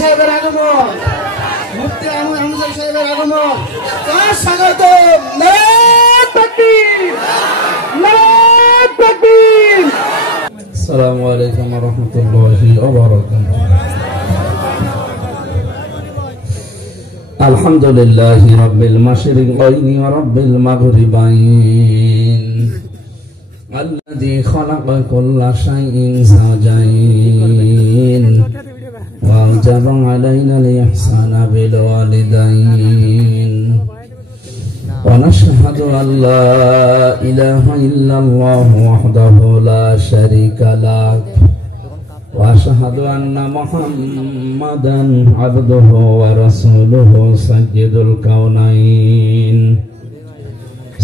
সাহেবের আগমন, মুফতি হামজা সাহেবের আগমন, তার স্বাগত। নারায়ে তাকবীর, নারায়ে তাকবীর। আসসালামু আলাইকুম ওয়া রাহমাতুল্লাহি ওয়া বারাকাতুহু। আলহামদুলিল্লাহি রাব্বিল মাশরিকাইনি ওয়া রাব্বিল মাগরিবাইন আল্লাযী খালাকা কুল্লা শাইইন যাওজাইন ওয়া আওজাবা আলাইনাল ইহসানা বিল ওয়ালিদাইন ওয়া নাশহাদু আল্লা ইলাহা ইল্লাল্লাহু ওয়াহদাহু লা শারীকা লাহু ওয়া আশহাদু আন্না মুহাম্মাদান আবদুহু ওয়া রাসূলুহু সাইয়্যিদুল কাওনাইন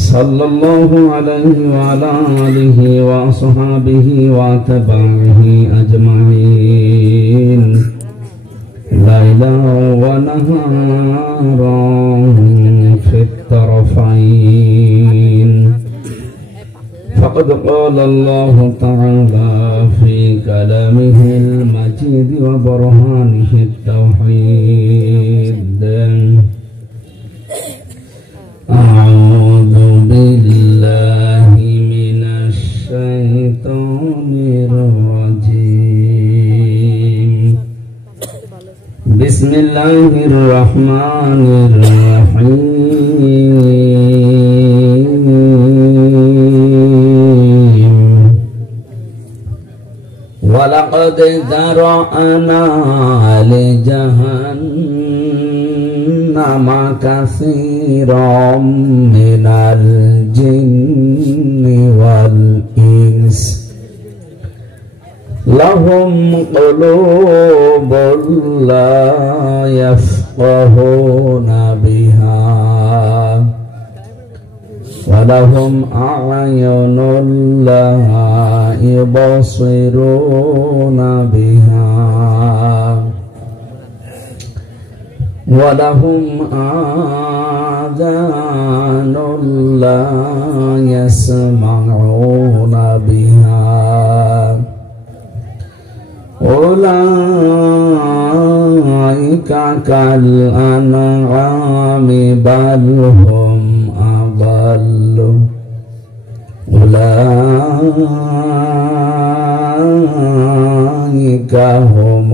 সাল্লাল্লাহু আলাইহি ওয়া আলা আলিহি ওয়া আসহাবিহি ওয়া তাবাইহি আজমাইন লাইলান ওয়া নাহারান ফিত তারফাইন فقد قال الله تعالى في كلامه المجيد وبرهانه التوحيد أعوذ بالله من الشيطان الرجيم بسم الله الرحمن الرحيم ولقد ذرأنا لجهنم كثيرا من الجن والإنس لهم قلوب لا يفقهون بها ولهم أعين لا يبصرون بها ولهم آذان لا يسمعون بها أولئك كالأنعام بل هم أضل أولئك هم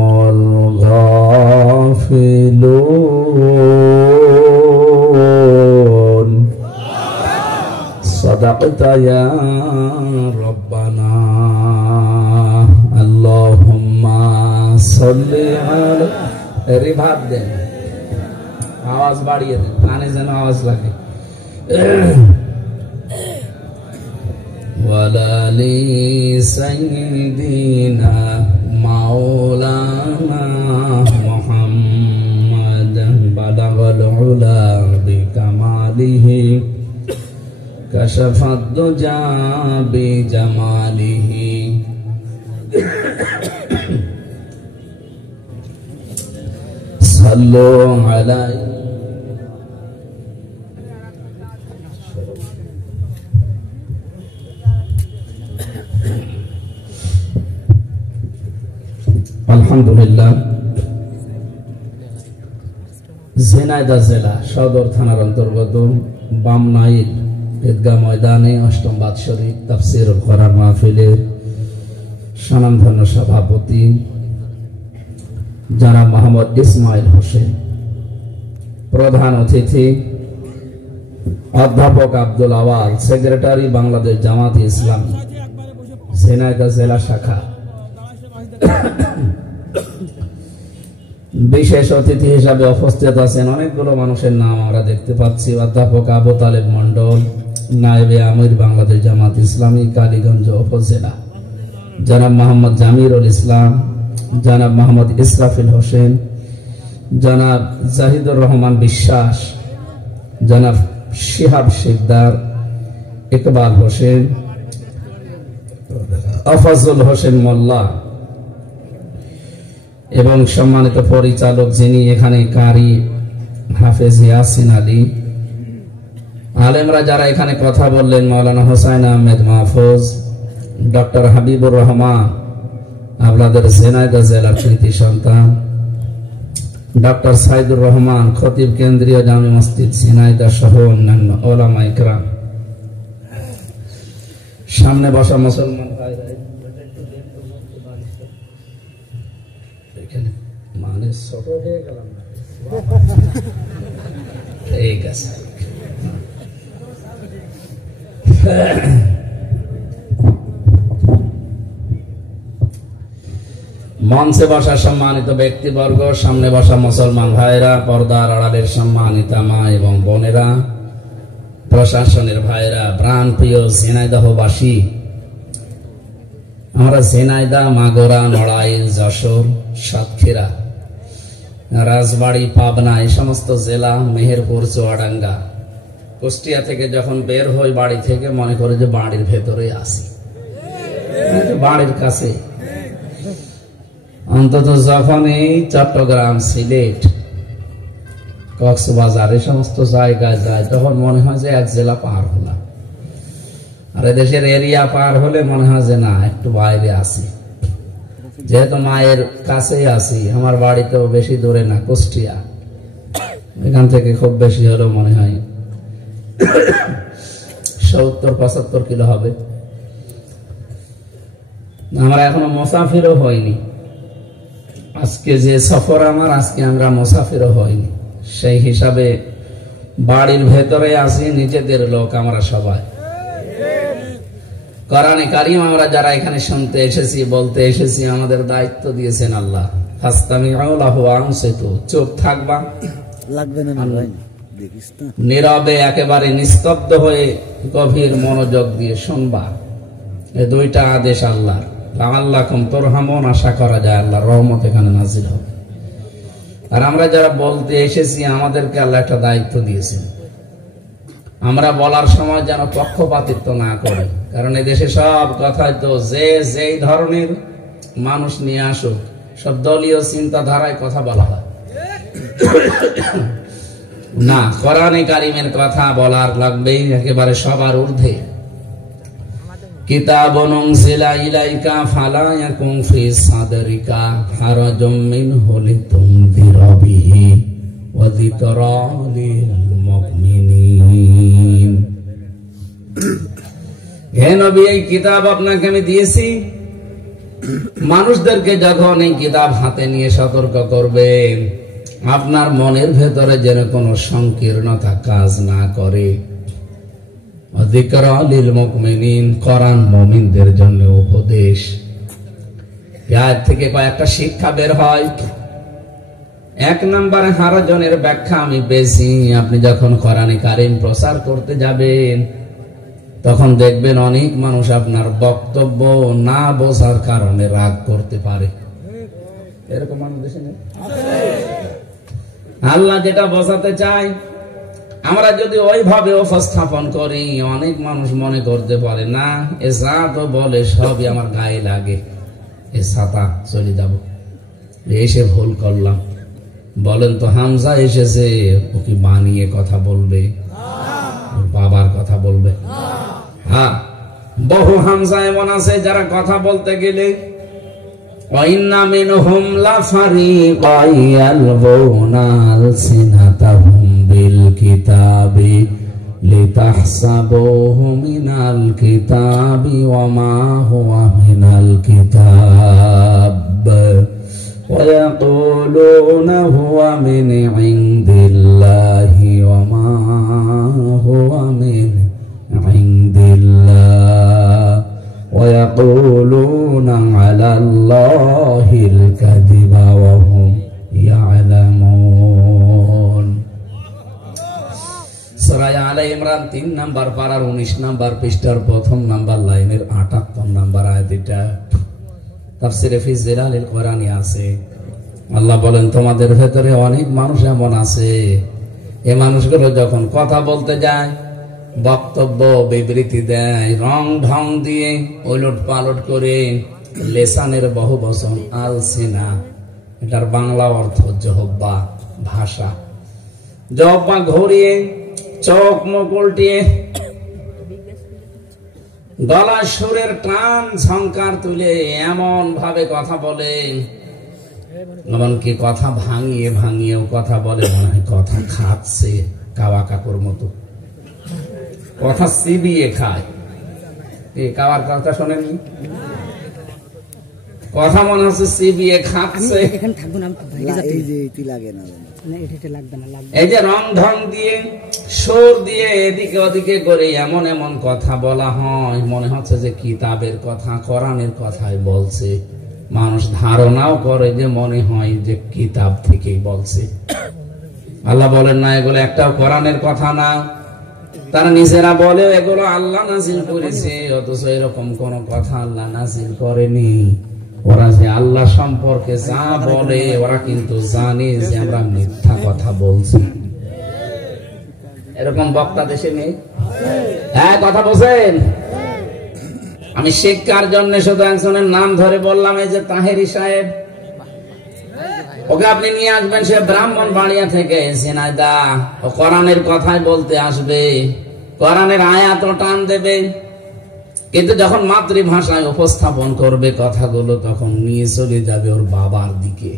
الغافلون صدقت يا ربنا اللهم صل على রিভাব দেন, আওয়াজ বাড়িয়ে দেন, কানে যেন আওয়াজ লাগে। ওয়ালালি সাইয়্যিদিনা মাওলানা মুহাম্মাদ বালাগাল উলা বিকামালিহি কাশাফাদ দুজা বিজামালিহি সাল্লু আলাইহি আলহামদুলিল্লাহ। ঝিনাইদহ জেলা সদর থানার অন্তর্গত বামনাইল ঈদগাহ ময়দানে অষ্টম বাৎসরিক তাফসীরুল কোরআন মাহফিলের স্বনামধন্য সভাপতি জনাব মোহাম্মদ ইসমাইল হোসেন, প্রধান অতিথি অধ্যাপক আব্দুল আওয়াল, সেক্রেটারি বাংলাদেশ জামাতে ইসলামী ঝিনাইদহ জেলা শাখা। বিশেষ অতিথি হিসাবে উপস্থিত আছেন অনেকগুলো মানুষের নাম আমরা দেখতে পাচ্ছি। অধ্যাপক আবু তালেব মন্ডল, নায়েবে আমির বাংলাদেশ জামাত ইসলামী কালীগঞ্জ উপজেলা, জনাব মোহাম্মদ জামিরুল ইসলাম, জনাব মোহাম্মদ ইসরাফিল হোসেন, জনাব জাহিদুর রহমান বিশ্বাস, জনাব শিহাব শিকদার, ইকবাল হোসেন, আফাজুল হোসেন মোল্লা এবং সম্মানিত পরিচালক যিনি এখানে কারি হাফেজ ইয়াসিন আলী, আলেমরা যারা এখানে কথা বললেন, মাওলানা হোসাইন আহমেদ মাহফুজ, ডক্টর হাবিবুর রহমান, আপনাদের ঝিনাইদহ জেলার কৃতি সন্তান, ডক্টর সাইদুর রহমান, খতিব, কেন্দ্রীয় জামে মসজিদ ঝিনাইদহ সহ অন্যান্য ওলামা ইকরাম, সামনে বসা মুসলমান ভাইরা, মানে ছোট হয়ে গেলাম, ঠিক আছে। মঞ্চে বসা সম্মানিত ব্যক্তিবর্গ, সামনে বসা মুসলমান ভাইরা, পর্দার আড়ালের সম্মানিত মা এবং বোনেরা, প্রশাসনের ভাইরা, প্রাণ প্রিয় ঝিনাইদহবাসী, আমরা ঝিনাইদহ, মাগুরা, নড়াইল, যশোর, সাতক্ষীরা, রাজবাড়ী, পাবনা, এই সমস্ত জেলা, মেহেরপুর, চুয়াডাঙ্গা, কুষ্টিয়া থেকে যখন বের হই বাড়ি থেকে, মনে করে যে বাড়ির ভেতরে আসি, বাড়ির কাছে। অন্তত যখন এই চট্টগ্রাম, সিলেট, কক্সবাজার এই সমস্ত জায়গায় যায়, তখন মনে হয় যে এক জেলা পার হলাম। আর দেশের এরিয়া পার হলে মনে হয় যে না, একটু বাইরে আসি। যেহেতু মায়ের কাছেই আসি, আমার বাড়িতেও বেশি দূরে না, কুষ্টিয়া, এখান থেকে খুব বেশি হলেও মনে হয় 70-75 কিলো হবে। আমরা এখনো মুসাফিরও হয়নি। আজকে যে সফর আমার, আজকে আমরা মুসাফিরও হয়নি। সেই হিসাবে বাড়ির ভেতরে আসি, নিজেদের লোক আমরা সবাই। কোরআনে কারীম আমরা যারা এখানে শুনতে এসেছি, বলতে এসেছি, আমাদের দায়িত্ব দিয়েছেন আল্লাহ, ফাসতামিউ লাহু ওয়া আনসিতু, চুপ থাকবা, লাগবে না, নীরবে একেবারে নিস্তব্ধ হয়ে গভীর মনোযোগ দিয়ে শুনবা। এই দুইটা আদেশ আল্লাহর। লাআল্লাকুম তুরহামুন, আশা করা যায় আল্লাহর রহমত এখানে নাযিল হবে। আর আমরা যারা বলতে এসেছি, আমাদেরকে আল্লাহ একটা দায়িত্ব দিয়েছেন, আমরা বলার সময় যেন পক্ষপাতিত্ব না করে। কারণ এই দেশে সব কথাই তো যেই ধরনের মানুষ নিয়ে আসুক, সব দলীয় চিন্তাধারায় কথা বলা হয় না। কোরআনে কারীমের কথা বলার লাগবেই একেবারে সবার ঊর্ধ্বে। কিতাবুন উনজিলা ইলাইকা ফালা ইয়াকুন ফি সাদরিকা হারাজুম মিনহু লিতুনযিরা বিহি ওয়া যিকরা লিল মুমিনিন। হে নবী, এই কিতাব আপনাকে আমি দিয়েছি, মানুষদেরকে যখন এই কিতাব হাতে নিয়ে সতর্ক করবেন, আপনার মনের ভেতরে যেন কোনো সংকীর্ণতা কাজ না করে। যিকরা লিল মুমিনিন, কোরআন মুমিনদের জন্য উপদেশ। এর থেকে কয়েকটা শিক্ষা বের হয়। 1 নম্বরে হারাজনের ব্যাখ্যা আমি পেয়েছি। আপনি যখন কোরআনে কারীম প্রচার করতে যাবেন, তখন দেখবেন অনেক মানুষ আপনার বক্তব্য না বোঝার কারণে রাগ করতে পারে। এরকম মানুষ দেশে নেই? আল্লাহ যেটা বোঝাতে চায়, আমরা যদি ওইভাবে উপস্থাপন করি, অনেক মানুষ মনে করতে পারে না, এ যা তো বলে সবই আমার গায়ে লাগে, এ ছাতা চলে যাব, এসে ভুল করলাম। বলেন তো, হামজা এসেছে, ও কি বানিয়ে কথা বলবে? বাবার কথা বলবে? হ্যাঁ, বহু হামজা এমন আছে যারা কথা বলতে গেলে ওয়াইন্না মিনহুম লাফারিকান ইয়ালবুনা আলসিনাতাহুম বিল কিতাবি লিতাহসাবুহু মিনাল কিতাবি ওয়া মা হুয়া মিনাল কিতাব ওয়া ইয়াকুলুনা হুয়া মিন ইনদিল্লাহি ওয়া মা হুয়া মিন ইনদিল্লাহ ওয়া ইয়াকুলুনা আলাল্লাহিল কাযিবা ওয়া হুম ইয়ালামুন। সূরা আলে ইমরান 3 নাম্বার পারার 19 নাম্বার পৃষ্ঠার 1 নাম্বার লাইনের 78 নাম্বার আয়াত। এটা তাফসীরে ফি জিলালিল কোরআনে আছে। আল্লাহ বলেন, তোমাদের ভেতরে অনেক মানুষ এমন আছে, এই মানুষগুলো যখন কথা বলতে যায়, বক্তব্য বিবৃতি দেয়, রং ঢং দিয়ে ওলট পালট করে, লেসানের বহু বচন আলসিনা, এটার বাংলা অর্থ জহব্বা, ভাষা। জহব্বা ঘুরিয়ে, চোখ মুখ উল্টিয়ে, গলা সুরের টান ঝংকার তুলে এমন ভাবে কথা বলে, এমনকি কথা ভাঙিয়ে ভাঙিয়েও কথা বলে, মনে হয় কথা খাচ্ছে কাওয়া কাকুর মতো, কথা চিবিয়ে খায়। কাওয়ার কথা শোনেনি? কথা মনে হচ্ছে চিবিয়ে খাচ্ছে। এই যে রং ঢং দিয়ে সুর দিয়ে এদিকে ওদিকে করে এমন এমন কথা বলা হয়, মনে হচ্ছে যে কিতাবের কথা, কোরআনের কথাই বলছে। মানুষ ধারণাও করে যে মনে হয় যে কিতাব থেকেই বলছে। আল্লাহ বলেন না এগুলো একটাও কোরআনের কথা না। তারা নিজেরা বলে এগুলো আল্লাহ নাজিল করেছে, অথচ এরকম কোন কথা আল্লাহ নাজিল করেনি। ওরা যে আল্লাহ সম্পর্কে যা বলে ওরা কিন্তু জানে যে আমরা মিথ্যা কথা বলছি। এরকম বক্তা দেশে নেই? হ্যাঁ, কথা বলছেন। আমি শিক্ষার জন্য শুধু একজনের নাম ধরে বললাম, এই যে তাহেরি সাহেব, ওকে আপনি নিয়ে আসবেন, সে ব্রাহ্মণবাড়িয়া থেকে ঝিনাইদহ। ও কোরআনের কথাই বলতে আসবে, কোরআনের আয়াত টান দেবে, কিন্তু যখন মাতৃভাষায় উপস্থাপন করবে কথাগুলো তখন নিয়ে চলে যাবে ওর বাবার দিকে।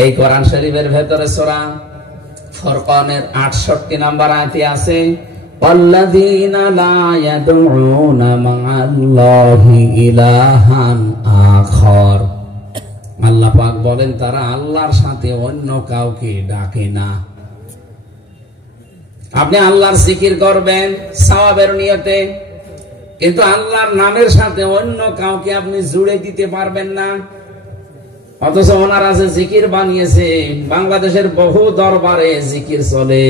এই কোরআন শরীফের ভেতরে সূরা ফুরকানের 68 নম্বর আয়াতে আছে, ওয়াল্লাযীনা লা ইয়াদউনা মা'আল্লাহি ইলাহান আখার। আল্লাহ পাক বলেন তারা আল্লাহর সাথে অন্য কাউকে ডাকে না। আপনি আল্লাহর জিকির করবেন সওয়াবের নিয়তে, কিন্তু আল্লাহর নামের সাথে অন্য কাউকে আপনি জুড়ে দিতে পারবেন না। অথচ ওনারা যে জিকির বানিয়েছে, বাংলাদেশের বহু দরবারে জিকির চলে,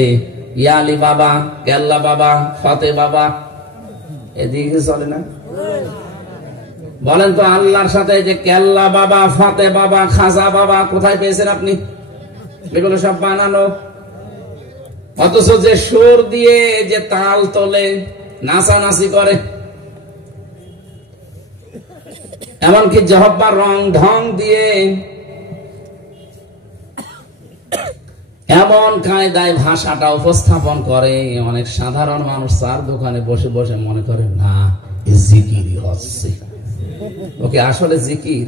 ইয়ালি বাবা, কেল্লা বাবা, ফতে বাবা, এদিকে চলে না? বলেন তো আল্লাহর সাথে যে কেল্লা বাবা, ফতে বাবা, খাজা বাবা কোথায় পেয়েছেন আপনি? এগুলো সব বানানো। অথচ যে সুর দিয়ে যে তাল তোলে, নাচানাচি করে, এমনকি জহব্বা রং ঢং দিয়ে এমন কায়দায় ভাষাটা উপস্থাপন করে, অনেক সাধারণ মানুষ তার দোকানে বসে বসে মনে করে না জিকিরই হচ্ছে। ওকে আসলে জিকির?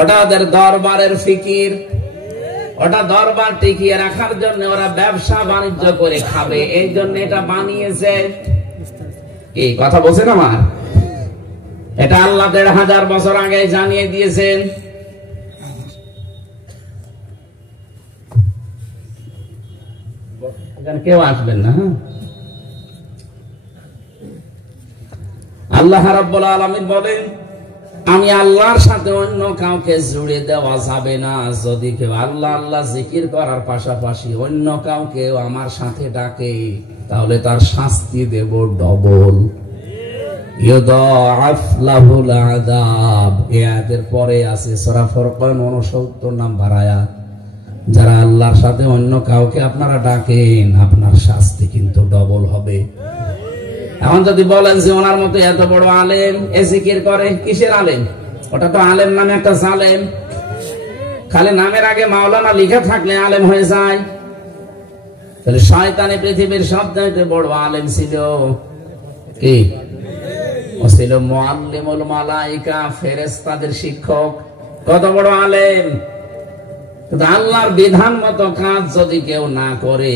ওটা ওদের দরবারের ফিকির, ওটা দরবার টিকিয়ে রাখার জন্য ওরা ব্যবসা বাণিজ্য করে খাবে, এই জন্য এটা বানিয়েছে। কি কথা বলছেন আমার? এটা আল্লাহ ১৫০০ বছর আগে জানিয়ে দিয়েছেন। কেউ আসবেন না। আল্লাহ রাব্বুল আলামিন বলেন আমি আল্লাহর সাথে অন্য কাউকে জুড়ে দেওয়া যাবে না। যদি কেউ আল্লাহ আল্লাহ জিকির করার পাশাপাশি অন্য কাউকে আমার সাথে ডাকে, তাহলে তার শাস্তি দেব ডবল। ইউদাআফ লাহুল আযাব। এর পরে আছে সূরা ফুরকান 69 নম্বর আয়াত। যারা আল্লাহর সাথে অন্য কাউকে আপনারা ডাকেন, আপনার শাস্তি কিন্তু ডবল হবে। এখন যদি বলেন যে ওনার মতো এত বড় আলেম এ জিকির করে, কিসের আলেম? ওটা তো আলেম নামে একটা জালেম। খালি নামের আগে মাওলানা লিখা থাকলে আলেম হয়ে যায়? তাহলে শয়তানি পৃথিবীর সবচেয়ে বড় আলেম ছিল কি? ও ছিল মুআল্লিমুল মালায়েকা, ফেরেশতাদের শিক্ষক। কত বড় আলেম! আল্লাহর বিধান মতো কাজ যদি কেউ না করে,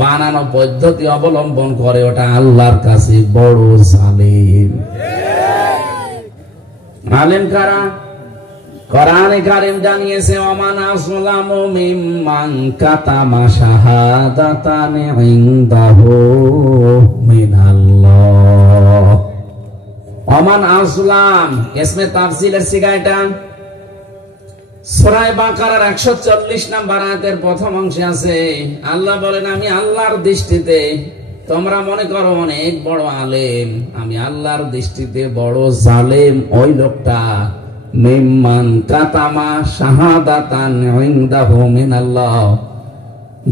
বানানো পদ্ধতি অবলম্বন করে, ওটা আল্লাহর কাছে বড় জালিম। আলেম কারা? কোরআনে কারীম জানিয়েছে ওমান আসলামু মিম্মান কাতামা শাহাদাতান ইনদাহু মিনাল্লাহ। ওমান আসলাম ইসমে তাফসীলের সিগা এটা। সূরা বাকারার 140 নম্বর আয়াতের প্রথম অংশে আছে, আল্লাহ বলেন আমি আল্লাহর দৃষ্টিতে, তোমরা মনে করো অনেক বড় আলেম, আমি আল্লাহর দৃষ্টিতে বড় জালেম ওই লোকটা মিম্মান কাতামা শাহাদাতান ইনদাহু মিনাল্লাহ,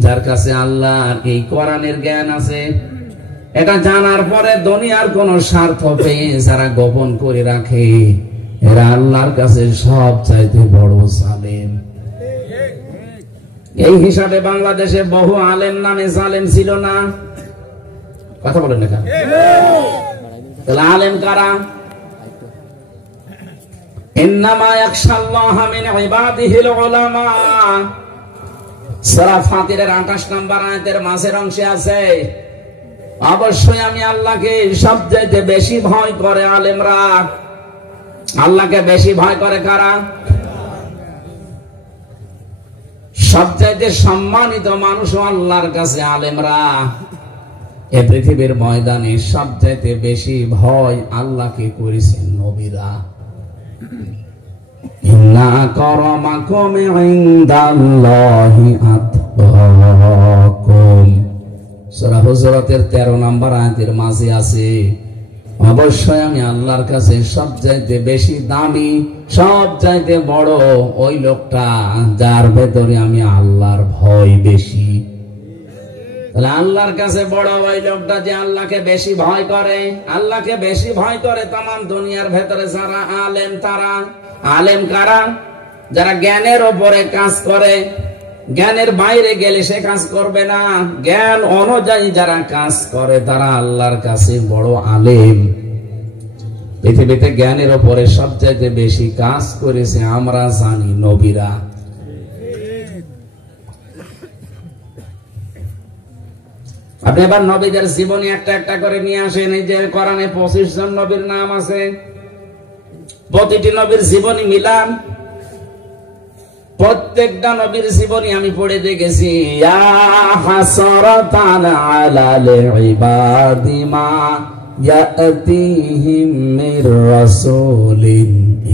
যার কাছে আল্লাহর এই কোরআনের জ্ঞান আছে। এটা জানার পরে দুনিয়ার কোন স্বার্থ পেয়ে যারা গোপন করে রাখে, এরা আল্লাহর কাছে সব চাইতে বড় জালেম। এই হিসাবে বাংলাদেশে বহু আলেম নামে জালেম ছিল না? কথা বলেন না কেন? তাহলে আলেম কারা? ইন্নামা ইয়াখশাল্লাহা মিন ইবাদিহিল উলামা। সূরা ফাতিরের 28 নম্বর আয়াতের মাঝের অংশে আছে, অবশ্যই আমি আল্লাহকে সবচেয়ে বেশি ভয় করে আলেমরা। আল্লাহকে বেশি ভয় করে কারা? সবচেয়ে সম্মানিত মানুষ আল্লাহর কাছে আলেমরা। এ পৃথিবীর ময়দানে সবচেয়ে বেশি ভয় আল্লাহকে করেছেন নবীরা। ইন্না কারামাকুম ইনদাল্লাহি আতকাকুম। সূরা হুজুরাতের 13 নম্বর আয়াতের মাঝে আছে, অবশ্যই আমি আল্লাহর কাছে সবচাইতে বেশি দামি, সবচাইতে বড় ওই লোকটা যার ভেতরে আমি আল্লাহর ভয় বেশি। তাহলে আল্লাহর কাছে বড় ওই লোকটা যে আল্লাহকে বেশি ভয় করে। আল্লাহকে বেশি ভয় করে তামাম দুনিয়ার ভেতরে যারা আলেম, তারা আলেম কারা? যারা জ্ঞানের ওপরে কাজ করে, জ্ঞানের বাইরে গেলে সে কাজ করবে না। জ্ঞান অনুযায়ী যারা কাজ করে তারা আল্লাহর কাছে বড় আলেম। পৃথিবীতে জ্ঞানের ওপরে সবচেয়ে বেশি কাজ করেছে আমরা জানি নবীরা। আপনি এবার নবীদের জীবনী একটা একটা করে নিয়ে আসেন। এই যে কোরআনে 25 জন নবীর নাম আছে, প্রতিটি নবীর জীবনী মিলান। প্রত্যেকটা নবীর জীবনী আমি পড়ে দেখেছি। ইয়া হাসরাতান আলাল ইবাদি মা ইয়াতিহিম মির রাসূলিন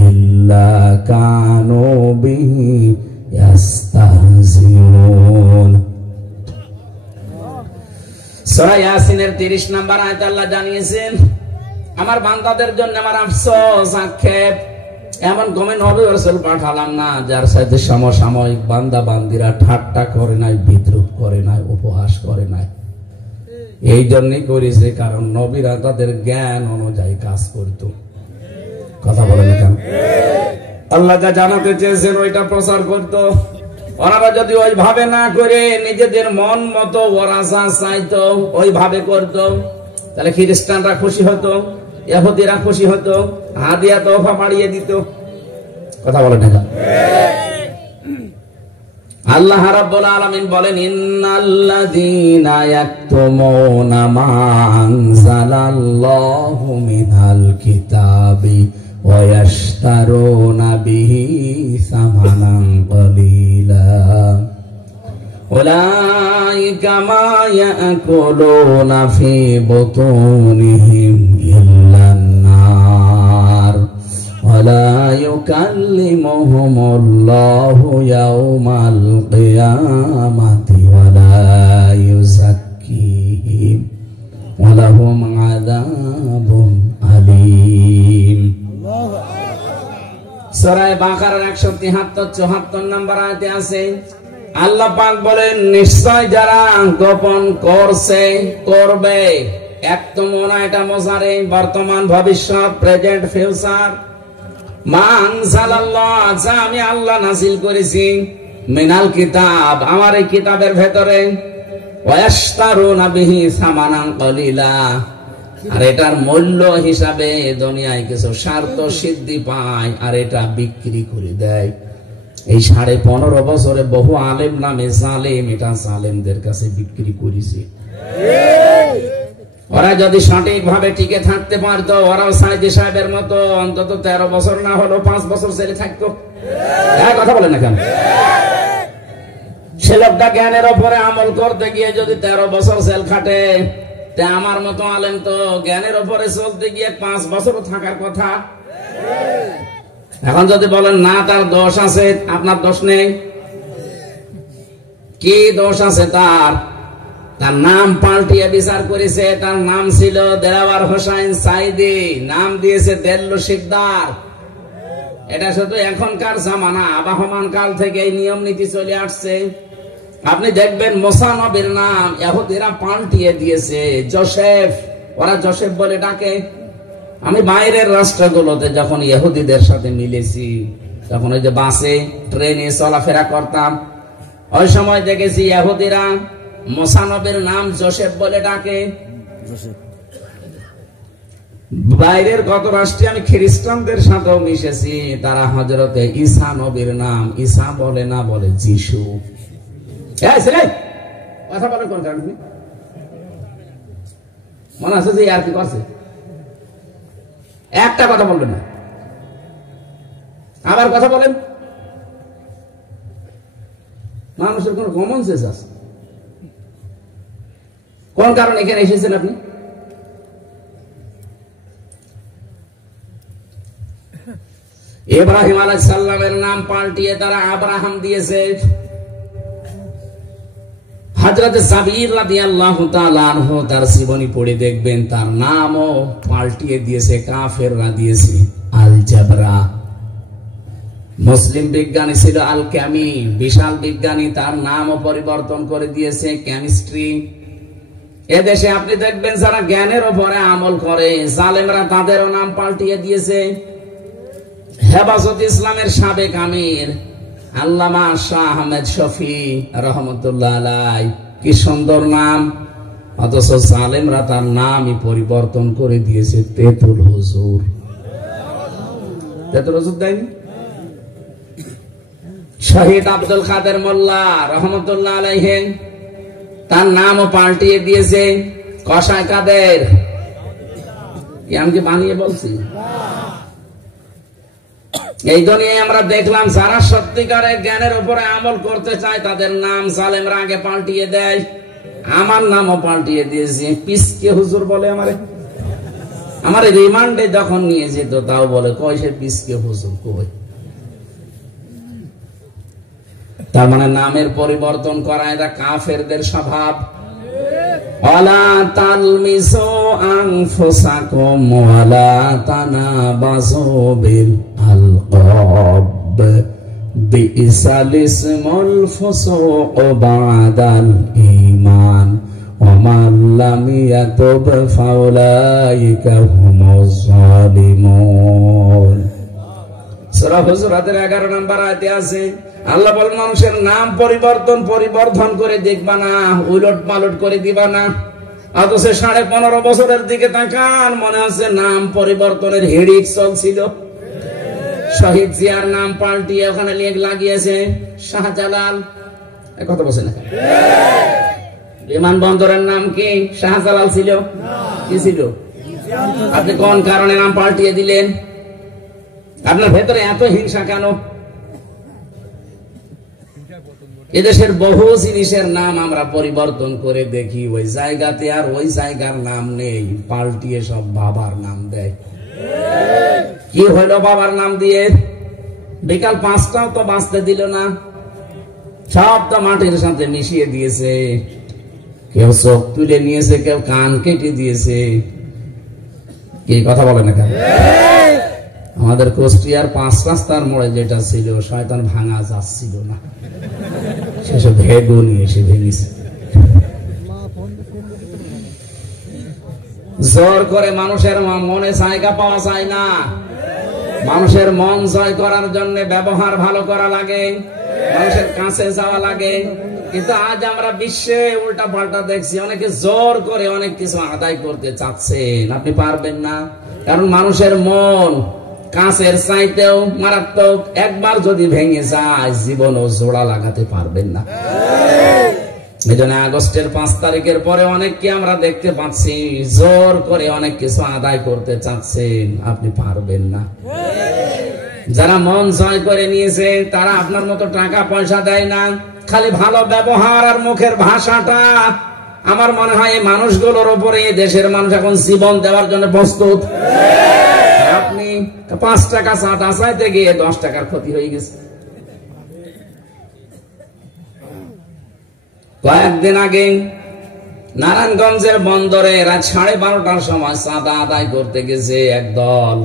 ইল্লা কানু বিহি ইস্তাহজিউন। সূরা ইয়াসিনের 30 নম্বর আয়াতে আল্লাহ জানিয়েছেন, আমার বান্দাদের জন্য আমার আফসোস, আক্ষেপ, এমন কোন নবী রাসূল পাঠালাম না যার সাথে সমসাময়িক বান্দা বান্দিরা ঠাট্টা করে নাই, বিদ্রুপ করে নাই, উপহাস করে নাই। এই জন্যই করেছে কারণ নবীরা তাদের জ্ঞান অনুযায়ী কাজ করত। কথা বলেন কেন? আল্লাহ যা জানাতে চেয়েছেন ওইটা প্রচার করত। ওনারা যদি ওইভাবে না করে নিজেদের মন মতো ওরা যা চাইতো ওইভাবে করত, তাহলে খ্রিস্টানরা খুশি হতো, ইহুদিরা খুশি হতো, হাদিয়া তোফা বাড়িয়ে দিত। কথা বলেন না? আল্লাহ রাব্বুল আলামিন বলেন, ইন্নাল্লাযীনা ইয়াকতুমুনা মা আনজালাল্লাহু মিনাল কিতাবি ওয়া ইয়াশতারুনা বিহি সামানান ক্বালীলা উলাইকা মা ইয়াকুলুনা ফি বুতুনিহিম ইল্লান নার ওয়া লা ইউকাল্লিমুহুমুল্লাহু ইয়াওমাল কিয়ামাতি ওয়া লা ইউযাক্কিহিম ওয়া লাহুম আযাবুন আলীম। সূরা বাকারার 173-74 নম্বর আয়াতে আছে, আল্লাহ পাক বলেন, নিশ্চয় যারা গোপন করছে, করবে। একতমনা এটা মোজারে, বর্তমান, ভবিষ্যৎ, প্রেজেন্ট, ফিউচার। মা আনজালাল্লাহ, যা আমি আল্লাহ নাযিল করেছি, মিনাল কিতাব, আমার এই কিতাবের ভেতরে, ওয়া ইয়াশতারুনা বিহি সামানান ক্বালীলা, আর এটার মূল্য হিসাবে দুনিয়ায় কিছু স্বার্থ সিদ্ধি পায় আর এটা বিক্রি করে দেয়। এই 15.5 বছরে বহু আলেম নামে জালেম এটা জালেমদের কাছে বিক্রি করেছে। ওরা যদি সঠিক ভাবে টিকে থাকতে পারতো, ওরাও সাইদি সাহেবের মতো অন্তত 13 বছর না হলো 5 বছর জেলে থাকতো। কথা বলেন না কেন? সে লোকটা জ্ঞানের ওপরে আমল করতে গিয়ে যদি 13 বছর জেল খাটে, তা আমার মতো আলেম তো জ্ঞানের ওপরে চলতে গিয়ে 5 বছর থাকার কথা। এখন যদি বলেন না তার দোষ আছে, আপনার দোষ নেই। কি দোষ আছে তার? তার নাম পাল্টিয়ে বিচার করেছে। তার নাম ছিল দেলাওয়ার হোসাইন সাইদি, নাম দিয়েছে দেল্লু শিকদার। এটা শুধু এখনকার জামানা, আবাহমান কাল থেকে এই নিয়ম নীতি চলে আসছে। আপনি দেখবেন মুসা নবীর নাম ইহুদিরা পাল্টিয়ে দিয়েছে জোসেফ, ওরা জোসেফ বলে ডাকে। আমি বাইরের রাষ্ট্রগুলোতে যখন ইহুদিদের সাথে মিলেছি, তখন ওই যে বাসে ট্রেনে চলাফেরা করতাম, ওই সময় দেখেছি ইহুদিরা মুসা নবীর নাম জোসেফ বলে ডাকে। বাইরের কত রাষ্ট্রে আমি খ্রিস্টানদের সাথেও মিশেছি, তারা হযরতে ঈসা নবীর নাম ঈসা বলে না, বলে যিশু। কথা বলে কোন কারণ? মনে আছে যে আর কি করছে? একটা কথা বলবেন না, আবার কথা বলেন। মানুষের কোন কমন সেন্স আছে? কোন কারণে এখানে এসেছেন আপনি? ইব্রাহিম আলাইহিস সালামের নাম পাল্টিয়ে তারা আব্রাহাম দিয়েছে। হযরত সাবির রাদিয়াল্লাহু তাআলা আনহু তার জীবনী পড়ে দেখবেন, তার নামও পাল্টিয়ে দিয়েছে, কাফেররা দিয়েছে আল জাবরা। মুসলিম বিজ্ঞানী ছিল আল ক্যামি, বিশাল বিজ্ঞানী, তার নামও পরিবর্তন করে দিয়েছে কেমিস্ট্রি। এদেশে আপনি দেখবেন যারা জ্ঞানের উপরে আমল করে, জালেমরা, তাদেরও নাম পাল্টিয়ে দিয়েছে। হেফাজত ইসলামের সাবেক আমির আল্লামা শাহ আহমেদ শফি রহমতুল্লাহ আলাই, কি সুন্দর নাম, অথচ জালেমরা তার নামই পরিবর্তন করে দিয়েছে তেতুল হুজুর। তেতুল হুজুর দেয়নি? শহীদ আব্দুল কাদের মোল্লা রহমতুল্লাহ আলাইহি, তার নামও পাল্টিয়ে দিয়েছে কসাই কাদের। আমি কি বানিয়ে বলছি? এই দুনিয়ায় আমরা দেখলাম যারা সত্যিকারের জ্ঞানের উপরে আমল করতে চায় তাদের নাম জালেমরা আগে পাল্টিয়ে দেয়। আমার নামও পাল্টিয়ে দিয়েছে, পিসকে হুজুর বলে। আমার রিমান্ডে যখন নিয়ে যেত তাও বলে কই সে পিসকে হুজুর কই। তার মানে নামের পরিবর্তন করা এটা কাফেরদের স্বভাব। ওয়ালা তালমিসু আনফুসাকুম ওয়ালা তানাবাসু বিল আলকাব বিইসাল ইসমুল ফুসুক বাদাল ঈমান ওয়া মান লাম ইয়াতুব ফাউলাইকা হুমুজ জালিমুন। সূরা হুজুরাতের 11 নম্বর আয়াতে আছে, আল্লাহ বলেন মানুষের নাম পরিবর্তন করে দেখবা না, উলট পালট করে দিবা না। অথচ 15.5 বছরের দিকে তাকান, মনে হচ্ছে নাম পরিবর্তনের হেডিক চলছিল। শহীদ জিয়ার নাম পাল্টিয়ে ওখানে লেখ লাগিয়েছে শাহজালাল। কথা বলছে না? বিমানবন্দরের নাম কি শাহজালাল ছিল? কি ছিল? আপনি কোন কারণে নাম পাল্টিয়ে দিলেন? আপনার ভেতরে এত হিংসা কেন? এদেশের বহু জিনিসের নাম আমরা পরিবর্তন করে দেখি, ওই জায়গাতে আর ওই জায়গার নাম নেই, পাল্টিয়ে সব বাবার নাম দেয়। কি হইল বাবার নাম দিয়ে? বিকাল 5টাও তো বাঁচতে দিল না, সব তো মাটির সাথে মিশিয়ে দিয়েছে। কেউ চোখ তুলে নিয়েছে, কেউ কান কেটে দিয়েছে। কি কথা বলে না কেন? আমাদের কুষ্টিয়ার 5 রাস্তার মোড়ে যেটা ছিল, শয়তান ভাঙা যাচ্ছিল না, সেসব ভেগো নিয়ে এসে ভেঙেছে। জোর করে মানুষের মনে জায়গা পাওয়া যায় না। মানুষের মন জয় করার জন্য ব্যবহার ভালো করা লাগে, মানুষের কাছে যাওয়া লাগে। কিন্তু আজ আমরা বিশ্বে উল্টা পাল্টা দেখছি, অনেকে জোর করে অনেক কিছু আদায় করতে চাচ্ছেন, আপনি পারবেন না। কারণ মানুষের মন কাঁচের চাইতেও মারাত্মক, একবার যদি ভেঙে যায় জীবনও জোড়া লাগাতে পারবেন না। এই জন্য আগস্টের 5 তারিখের পরে অনেককে আমরা দেখতে পাচ্ছি জোর করে অনেক কিছু আদায় করতে চাচ্ছেন, আপনি পারবেন না। যারা মন জয় করে নিয়েছে তারা আপনার মতো টাকা পয়সা দেয় না, খালি ভালো ব্যবহার আর মুখের ভাষাটা। আমার মনে হয় এই মানুষগুলোর উপরে দেশের মানুষ এখন জীবন দেওয়ার জন্য প্রস্তুত। আপনি 5 টাকা চাটা চাইতে গিয়ে 10 টাকার ক্ষতি হয়ে গেছে। কয়েকদিন আগে নারায়ণগঞ্জের বন্দরে রাত 12:30টার সময় চাঁদা আদায় করতে গেছে এক দল।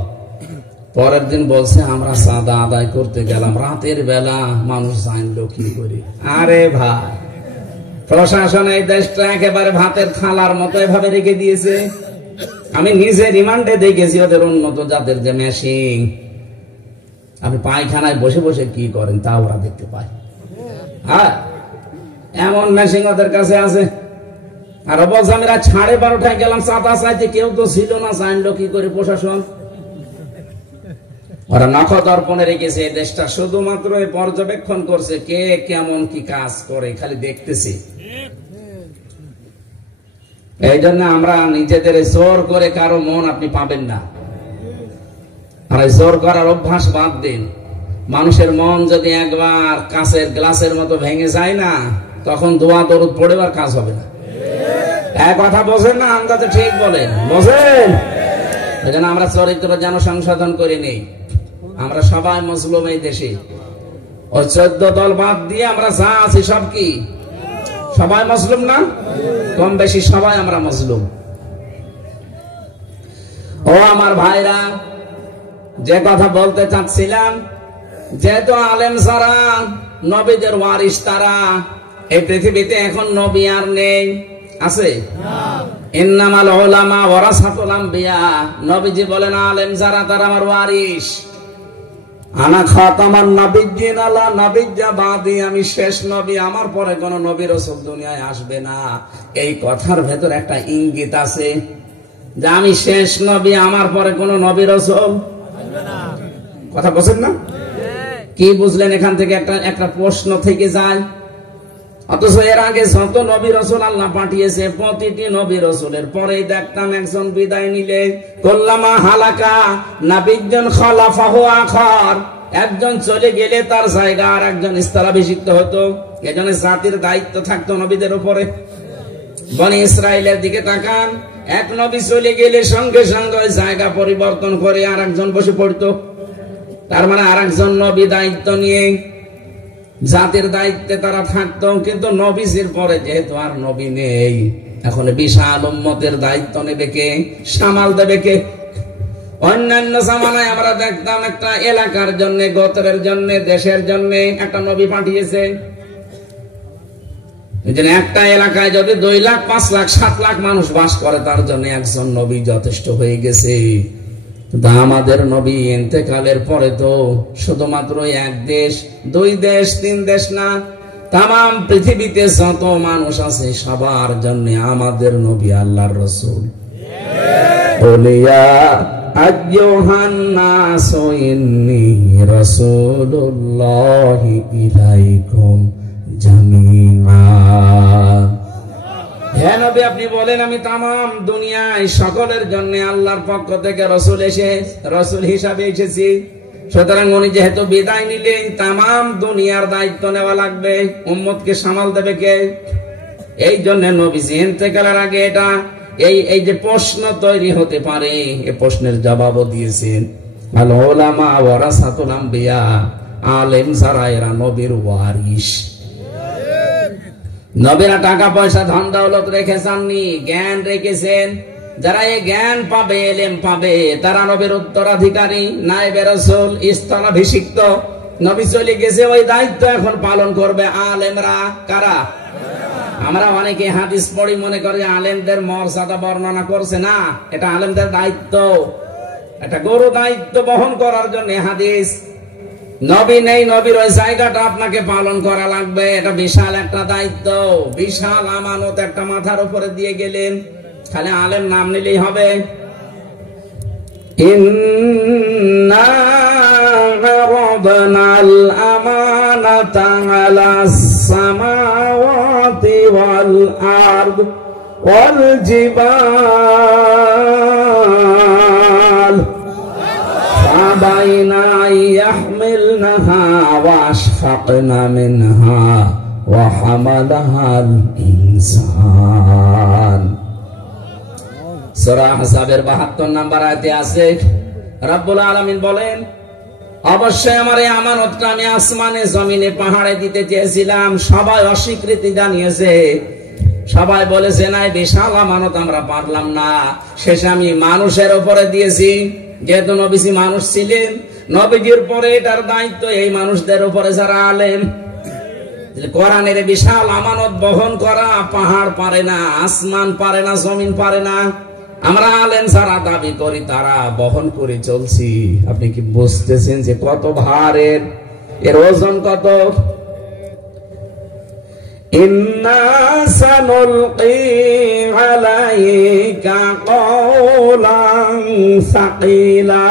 পরের দিন বলছে আমরা চাঁদা আদায় করতে গেলাম, রাতের বেলা মানুষ জানলো কি করে? আরে ভাই, প্রশাসন এই দেশটা একেবারে ভাতের থালার মতো এভাবে রেখে দিয়েছে। আমি নিজে রিমান্ডে দেখেছি ওদের উন্নত জাতের যে মেশিন, আপনি পায়খানায় বসে বসে কি করেন তা ওরা দেখতে পায়। হ্যাঁ, এমন মেশিন ওদের কাছে আছে। আর বলছে আমি রাত 12:30টায় গেলাম চাঁদা চাইতে, কেউ তো ছিল না, জানলো কি করে প্রশাসন? ওরা নখদর্পণে রেখেছে এই দেশটা, শুধুমাত্র পর্যবেক্ষণ করছে কে কেমন কি কাজ করে, খালি দেখতেছি। এই জন্য আমরা নিজেদের জোর করে কারো মন আপনি পাবেন না। আর জোর করার অভ্যাস বাদ দিন। মানুষের মন যদি একবার কাঁচের গ্লাসের মতো ভেঙে যায় না, তখন দোয়া দরুদ পড়েবার কাজ হবে না। এক কথা বোঝেন না? আমরা তো ঠিক বলেন, বোঝেন? এই জন্য আমরা চরিত্র যেন সংশোধন করে নেই। আমরা সবাই মুসলিম এই দেশে, ওই 14 দল বাদ দিয়ে আমরা যা আছি সব কি সবাই মুসলিম না? কম বেশি সবাই আমরা মুসলিম। ও আমার ভাইরা, যে কথা বলতে চাচ্ছিলাম, যেহেতু আলেম ছাড়া নবীদের ওয়ারিস তারা, এই পৃথিবীতে এখন নবী আর নেই, আছে? ইন্নামাল উলামা ওয়ারাসাতুল আমবিয়া। নবীজি বলেন আলেম যারা তারা আমার ওয়ারিস। আনা খাতামান নাবিয়্যিন আলা নাবিয়্যা বাদি, আমি শেষ নবী, আমার পরে কোন নবী রাসূল দুনিয়ায় আসবে না। এই কথার ভেতর একটা ইঙ্গিত আছে যে আমি শেষ নবী, আমার পরে কোন নবী রাসূল আসবে না। কথা বুঝেন না? কি বুঝলেন? এখান থেকে একটা প্রশ্ন থেকে যায়। অথচ এর আগে যত নবী রাসূল আল্লাহ পাঠিয়েছে, প্রতিটি নবী রাসূলের পরেই দেখতাম একজন বিদায় নিলে কুল্লামা হালাকা নাবিয়্যুন খালাফাহু আখার, একজন চলে গেলে তার জায়গা আর একজন স্থলাভিষিক্ত হতো। এজন্য জাতির দায়িত্ব থাকতো নবীদের উপরে। বনি ইসরাইলের দিকে তাকান, এক নবী চলে গেলে সঙ্গে সঙ্গে জায়গা পরিবর্তন করে আর একজন বসে পড়তো। তার মানে আর একজন নবী দায়িত্ব নিয়ে জাতির দায়িত্বে তারা থাকতো। কিন্তু নবীজির পরে যেহেতু আর নবী নেই, এখন বিশাল উম্মতের দায়িত্ব নেবে কে, সামাল দেবে কে? অন্যান্য জামানায় আমরা দেখতাম একটা এলাকার জন্য, গোত্রের জন্য, দেশের জন্য একটা নবী পাঠিয়েছে। একটা এলাকায় যদি 2 লাখ, 5 লাখ, 7 লাখ মানুষ বাস করে, তার জন্য একজন নবী যথেষ্ট হয়ে গেছে। আমাদের নবী ইন্তেকালের পরে তো শুধুমাত্র 1 দেশ, 2 দেশ, 3 দেশ না, তাম পৃথিবীতে যত মানুষ আছে সবার জন্য আমাদের নবী আল্লাহর রাসূল। বলিয়া আইয়ুহান নাসু ইন্নী রাসূলুল্লাহি ইলাইকুম জামিআ। হ্যাঁ নবী, আপনি বলেন আমি তামাম দুনিয়ায় সকলের জন্য আল্লাহর পক্ষ থেকে রসুল হিসাবে এসেছি। সুতরাং উনি যেহেতু বিদায় নিলেন, তামাম দুনিয়ার দায়িত্ব নেওয়া লাগবে, উম্মতকে সামাল দেবে কে? এই জন্য নবীজি ইন্তেকালের আগে এই যে প্রশ্ন তৈরি হতে পারে, এই প্রশ্নের জবাবও দিয়েছেন। আল উলামা ওয়ারাসাতুল আমবিয়া, আলেম যারা এরা নবীর ওয়ারিস। নবীরা টাকা পয়সা ধন দৌলত রেখে যাননি, জ্ঞান রেখেছেন। যারা এই জ্ঞান পাবে, এলেম পাবে, তারা নবীর উত্তরাধিকারী, নায়েবে রাসূল, স্থলাভিষিক্ত। নবী চলে গেছে, ওই দায়িত্ব এখন পালন করবে আলেমরা। কারা? আমরা অনেকে হাদিস পড়ি মনে করি আলেমদের মর্যাদা বর্ণনা করছে, না, এটা আলেমদের দায়িত্ব, এটা গুরু দায়িত্ব বহন করার জন্য হাদিস। নবী নেই, নবীর ওই জায়গাটা আপনাকে পালন করা লাগবে। এটা বিশাল একটা দায়িত্ব, বিশাল আমানত একটা মাথার উপরে দিয়ে গেলেন। খালি আলেম নাম নিলেই হবে? ইন্না আরাদনাল আমানাতা আলাস সামাওয়াতি ওয়াল আরদ ওয়াল জিবাল ফাবাইনা ইয়াহমিলনাহা ওয়াশফাকনা মিনহা ওয়া হামালাহাল ইনসান। সূরা আহজাবের 72 নম্বর আয়াতে আছে, রব্বুল আলামিন বলেন, অবশ্যই আমার এই আমানতটা আমি আসমানে, জমিনে, পাহাড়ে দিতে চেয়েছিলাম। সবাই অস্বীকৃতি জানিয়েছে, সবাই বলেছে না, বিশাল আমানত আমরা পারলাম না। শেষে আমি মানুষের উপরে দিয়েছি। যেহেতু নবীজি মানুষ ছিলেন, নবীজির পরে এটার দায়িত্ব এই মানুষদের উপরে যারা আলেম। কোরআনের বিশাল আমানত বহন করা পাহাড় পারে না, আসমান পারে না, জমিন পারে না। আমরা আলেম যারা দাবি করি তারা বহন করে চলছি। আপনি কি বুঝতেছেন যে কত ভার এর ওজন কত? ইন্না সানুলকি আলাইকা কওলান সাকিলা,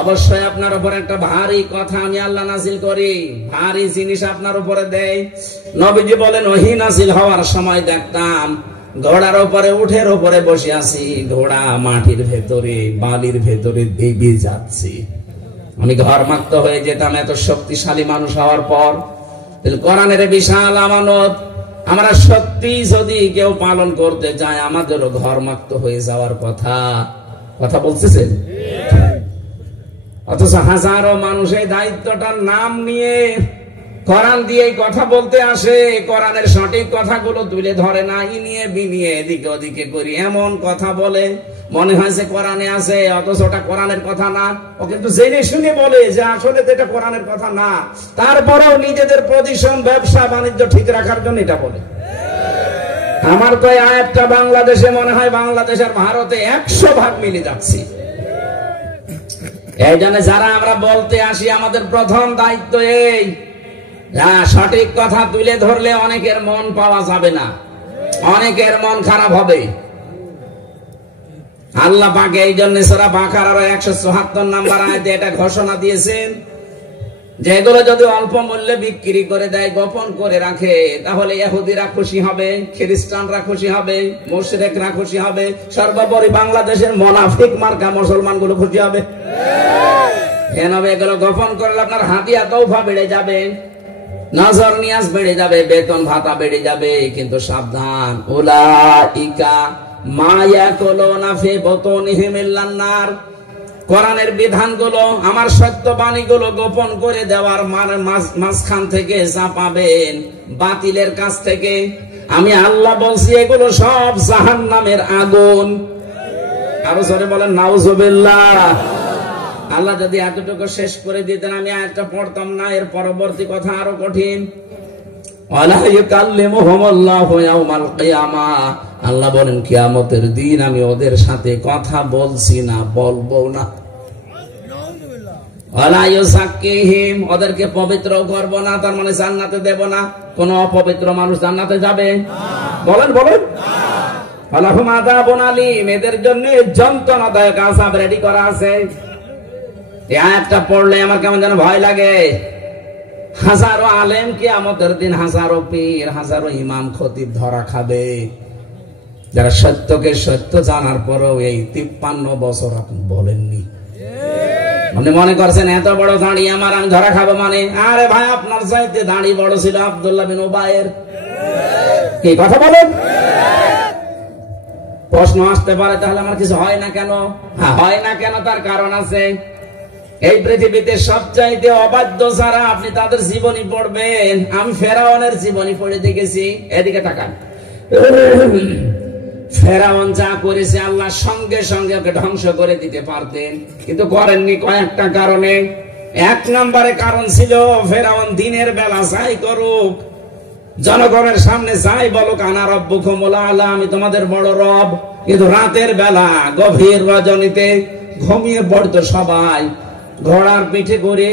অবশ্যই আপনার উপর একটা ভারী কথা আমি আল্লাহ নাযিল করি, ভারী জিনিস আপনার উপরে দেই। নবীজি বলেন ওহী নাযিল হওয়ার সময় দেখতাম ঘোড়ার উপরে, উঠের উপরে বসে আছি, ঘোড়া মাটির ভেতরে বালির ভেতরে ডুবে যাচ্ছে। আমি ঘরমাক্ত হয়ে যেতাম এত শক্তিশালী মানুষ হওয়ার পর। কোরআনের বিশাল আমানত আমরা সত্যি যদি কেউ পালন করতে চায়, আমাদেরও ঘরমাক্ত হয়ে যাওয়ার কথা। কথা বলতেছেন? অথচ হাজারো মানুষ এই দায়িত্বটার নাম নিয়ে কোরআন দিয়ে কথা বলতে আসে, কোরআনের সঠিক কথাগুলো তুলে ধরে না, ইনিয়ে বিনিয়ে এদিকে ওদিকে করি এমন কথা বলে, মনে হয় যে কোরআনে আছে, অথচ ওটা কোরআনের কথা না। ও কিন্তু জেনে শুনে বলে যে আসলে এটা কোরআনের কথা না, তারপরেও নিজেদের পজিশন, ব্যবসা বাণিজ্য ঠিক রাখার জন্য এটা বলে। আমার তো এই আয়াতটা বাংলাদেশে মনে হয় বাংলাদেশ আর ভারতে 100 ভাগ মিলে যাচ্ছে। এই জন্য যারা আমরা বলতে আসি, আমাদের প্রথম দায়িত্ব এই, সঠিক কথা তুলে ধরলে অনেকের মন পাওয়া যাবে না, অনেকের মন খারাপ হবে। আল্লাহ পাক এই জন্য সূরা বাকারার 174 নম্বর আয়াতে এটা ঘোষণা দিয়েছেন যে এগুলো যদি অল্প মূল্যে বিক্রি করে দেয়, গোপন করে রাখে, তাহলে ইহুদিরা খুশি হবে, খ্রিস্টানরা খুশি হবে, মুশরিকরা খুশি হবে, সর্বোপরি বাংলাদেশের মুনাফিক মার্কা মুসলমানগুলো খুশি হবে। কেন? এগুলো গোপন করলে আপনার হাদিয়া তওফা বেড়ে যাবে, নজর নিয়াজ বেড়ে যাবে, বেতন ভাতা বেড়ে যাবে। কিন্তু সাবধান, উলাইকা মা ইয়াকুলুনা ফি বুতুনিহিম ইল্লান নার। কোরআনের বিধানগুলো, আমার সত্য বাণীগুলো গোপন করে দেওয়ার মাঝখান থেকে যা পাবেন বাতিলের কাছ থেকে, আমি আল্লাহ বলছি এগুলো সব জাহান্নামের আগুন। আরো জোরে বলেন নাউজুবিল্লাহ। আল্লাহ যদি এতটুকু শেষ করে দিতেন আমি আয়াতটা পড়তাম না। এর পরবর্তী কথা আরো কঠিন। ওয়ালা ইউকাল্লিমুহুমুল্লাহু ইয়াওমাল কিয়ামাহ, আল্লাহ বলেন কিয়ামতের দিন আমি ওদের সাথে কথা বলছি না, বলবো না। ওয়ালা ইউযাক্কিহিম, ওদেরকে পবিত্র করব না, তার মানে জান্নাতে দেব না। কোন অপবিত্র মানুষ জান্নাতে যাবে? বলেন বলেন। ওয়ালাহুম আযাবুন আলীম, এদের জন্য যন্ত্রণাদায়ক আযাব রেডি করা আছে। এই আয়াতটা পড়লে আমার কেমন যেন ভয় লাগে। হাজারো আলেম কিয়ামতের দিন, হাজারো পীর, হাজারো ইমাম খতিব ধরা খাবে, যারা সত্যকে সত্য জানার পরেও এই 53 বছর আপনি বলেননি। আপনি মনে করছেন এত বড় দাঁড়ি আমার, আমি ধরা খাবো মানে? আরে ভাই, আপনার চাইতে দাঁড়ি বড় ছিল আব্দুল্লাহ বিন উবাইয়ের। কি কথা বলেন? প্রশ্ন আসতে পারে তাহলে আমার কিছু হয় না কেন? হয় না কেন তার কারণ আছে। এই পৃথিবীতে সবচাইতে অবাধ্য যারা, আপনি তাদের জীবনী পড়বেন। আমি ফেরাউনের জীবনী পড়ে দেখেছি। এদিকে তাকান। ফেরাউন যা করেছে আল্লাহ সঙ্গে সঙ্গে ওকে ধ্বংস করে দিতে পারতেন, কিন্তু করেননি কয়েকটা কারণে। 1 নম্বরে কারণ ছিল ফেরাউন দিনের বেলা যাই করুক, জনগণের সামনে যাই বলুক আনা রব্বুকুমুল আ'লা, আমি তোমাদের বড় রব, কিন্তু রাতের বেলা গভীর রজনীতে ঘুমিয়ে পড়তো সবাই। ঘোড়ার পিঠে করে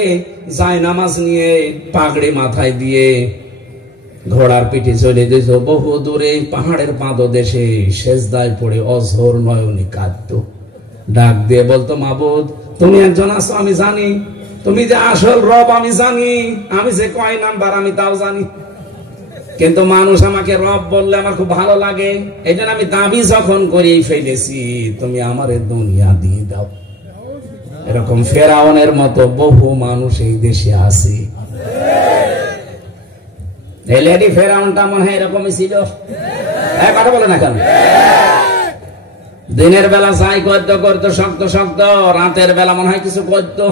যায় নামাজ নিয়ে, পাগড়ি মাথায় দিয়ে ঘোড়ার পিঠে চলে যেত বহু দূরে পাহাড়ের পাদদেশে, সেজদায় পড়ে অঝোর নয়নে কাঁদতো, ডাক দিয়ে বলতো মাবুদ তুমি একজন আছো আমি জানি, তুমি যে আসল রব আমি জানি, আমি যে কয় নাম্বার আমি তাও জানি, কিন্তু মানুষ আমাকে রব বললে আমার খুব ভালো লাগে, এই জন্য আমি দাবি যখন করেই ফেলেছি তুমি আমারে দুনিয়া দিয়ে দাও। এরকম ফেরাউনের মতো বহু মানুষ এই দেশে আছে। লেডি ফেরাউনটা মনে হয় এরকমই ছিল। কথা বলে না কেন? দিনের বেলা যাই করতো করতো শক্ত শক্ত, রাতের বেলা মনে হয় কিছু করতো,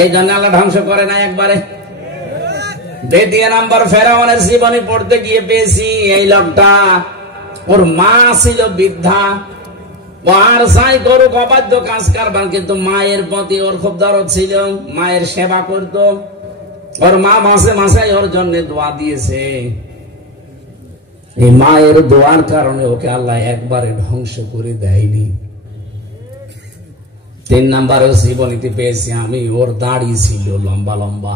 এই জন্য আল্লাহ ধ্বংস করে না একবারে। 2 নাম্বার, ফেরাউনের জীবনী পড়তে গিয়ে পেয়েছি এই লোকটা, ওর মা ছিল বৃদ্ধা, আর যাই করুক অবাধ্য কাজ কারবার, কিন্তু মায়ের প্রতি ওর খুব দরদ ছিল, মায়ের সেবা করত। ওর মা মাসে মাসে ওর জন্য দোয়া দিয়েছে। এই মায়ের দোয়ার কারণে ওকে আল্লাহ একবারে ধ্বংস করে দেয়নি। 3 নাম্বারে জীবনীতে পেয়েছি আমি, ওর দাড়ি ছিল লম্বা লম্বা,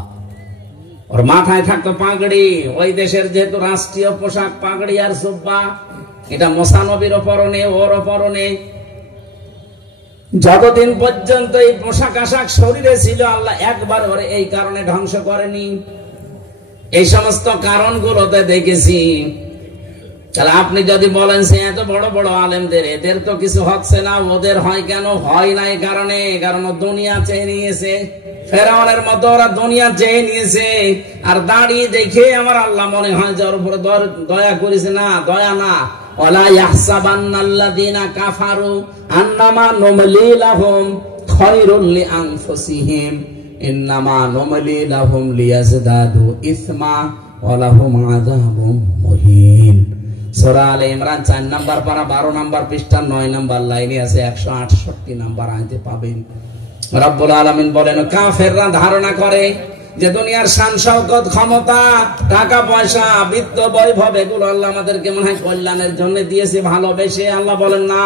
ওর মাথায় থাকতো পাগড়ি। ওই দেশের যেহেতু রাষ্ট্রীয় পোশাক পাগড়ি আর জুব্বা, এটা মোসানবীর পরনে, ওর পরনে। যতদিন পর্যন্ত এই পোশাক আশাক শরীরে ছিল, আল্লাহ একবার ওরে এই কারণে ধ্বংস করেনি। এই সমস্ত কারণগুলোতে দেখেছি। তাহলে আপনি যদি বলেন সে এত বড় বড় আলেমদের, এদের তো কিছু হচ্ছে না, ওদের হয় কেন? হয় না এই কারণে, কারণ দুনিয়া চেয়ে নিয়েছে। ফেরাউনের মতো ওরা দুনিয়া চেয়ে নিয়েছে। আর দাঁড়িয়ে দেখে আমার আল্লাহ মনে হয় যে ওর উপরে দয়া করেছে। না, দয়া না। ওয়ালা ইয়াহসাবান্নাল্লাযীনা কাফারু আন্নামা নুমলি লাহুম খায়রুল লিআনফুসিহিম ইন্নামা নুমলি লাহুম লিয়াজদাদু ইসমা ওয়া লাহুম আযাবুম মুহিন। সূরা আলে ইমরান 4 নম্বর পারা 12 নম্বর পৃষ্ঠা 9 নম্বর লাইনে আছে, 168 নম্বর আয়াতে পাবেন। রব্বুল আলামিন বলেন, কাফেররা ধারণা করে যে দুনিয়ার শান শওকত, ক্ষমতা, টাকা পয়সা, বিত্ত, বৈভব এগুলো আল্লাহ আমাদেরকে মনে হয় কল্যাণের জন্য দিয়েছে, ভালোবেসে। আল্লাহ বলেন না,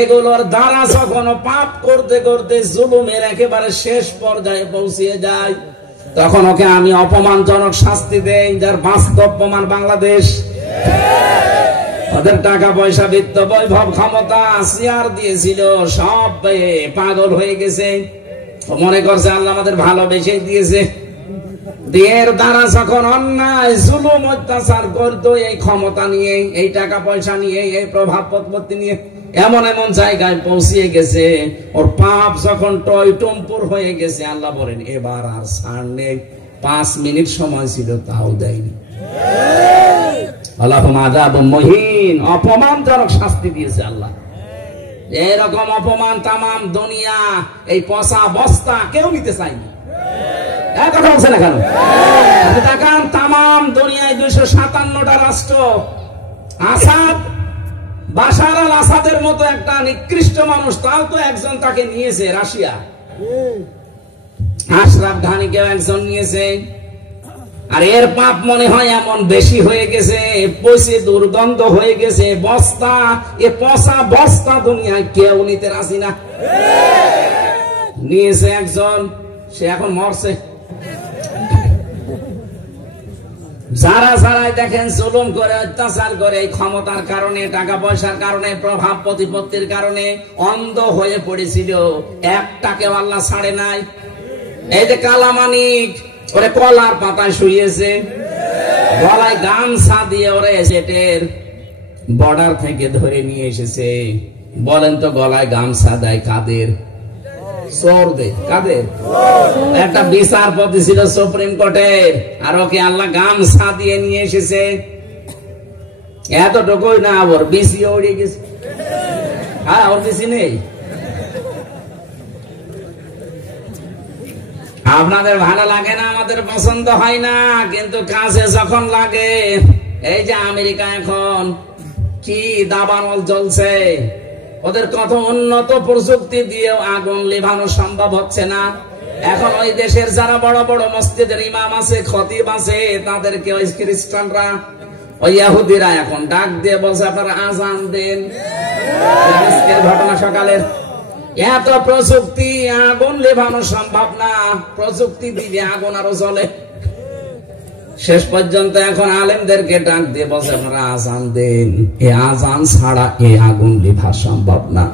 এগুলোর দ্বারা যখন পাপ করতে করতে জুলুমের একেবারে শেষ পর্যায়ে পৌঁছিয়ে যায়, তখন ওকে আমি অপমানজনক শাস্তি দেই, যার বাস্তব প্রমাণ বাংলাদেশ। ওদের টাকা পয়সা, বিত্ত, বৈভব, ক্ষমতা, চেয়ার দিয়েছিল, সব পাগল হয়ে গেছে। মনে করছে আল্লাহ আমাদের ভালোবেসে দিয়েছে। এর দ্বারা যখন অন্যায়, জুলুম, অত্যাচার করতো এই ক্ষমতা নিয়ে, এই টাকা পয়সা নিয়ে, এই প্রভাব প্রতিপত্তি নিয়ে, এমন এমন জায়গায় পৌঁছিয়ে গেছে, ওর পাপ যখন টয় টম্পুর হয়ে গেছে, আল্লাহ বলেন এবার আর ছাড় নেই। 5 মিনিট সময় ছিল, তাও দেয়নি। আল্লাহুম আযাবুম মুহিন, অপমানজনক শাস্তি দিয়েছে আল্লাহ। এরকম অপমান তামাম দুনিয়া, এই পচা বস্তা কেউ নিতে চায়নি। কথা বলছে না কেন? তাকান, তামাম দুনিয়ায় 257টা রাষ্ট্র, আসাদ, বাশার আল আসাদের মতো একটা নিকৃষ্ট মানুষ, তাও তো একজন তাকে নিয়েছে, রাশিয়া। আশরাফ ঘানিকেও একজন নিয়েছে। আর এর পাপ মনে হয় এমন বেশি হয়ে গেছে, পচে দুর্গন্ধ হয়ে গেছে, বস্তা, এ পচা বস্তা দুনিয়ায় কেউ নিতে রাজি না। নিয়েছে একজন, সে এখন মরছে। যারা যারাই দেখেন জুলুম করে, অত্যাচার করে, এই ক্ষমতার কারণে, টাকা পয়সার কারণে, প্রভাব প্রতিপত্তির কারণে অন্ধ হয়ে পড়েছিল, একটাকেও আল্লাহ ছাড়ে নাই। এই যে কালামানিক, ওরে কলার পাতায় শুয়েছে, গলায় গামছা দিয়ে ওরে জেটের বর্ডার থেকে ধরে নিয়ে এসেছে। বলেন তো, গলায় গামছা দেয় কাদের? চোরদের। কাদের? একটা বিচারপতি ছিল সুপ্রিম কোর্টের, আর ওকে আল্লাহ গামছা দিয়ে নিয়ে এসেছে। এতটুকুই না, ওর বিসি উড়ে গেছে। হ্যাঁ, ওর বিসি নেই। আপনাদের ভালো লাগে না, আমাদের পছন্দ হয় না, কিন্তু কাজে যখন লাগে। এই যে আমেরিকা এখন কি দাবানল চলছে, ওদের কত উন্নত প্রযুক্তি দিয়েও আগুন নেভানো সম্ভব হচ্ছে না। এখন ওই দেশের যারা বড় বড় মসজিদের ইমাম আছে, খতিব আছে, তাদেরকে ওই খ্রিস্টানরা, ওই ইহুদিরা এখন ডাক দিয়ে বলছে আপনারা আজান দেন। ঘটনা সকালের, এত প্রযুক্তি, আগুন নেভানো সম্ভব না, প্রযুক্তি দিলে আগুন আরো জ্বলে। শেষ পর্যন্ত এখন আলেমদেরকে ডাক দিয়ে বলছে আপনারা আজান দেন, এ আজান ছাড়া এ আগুন নেভা সম্ভব না।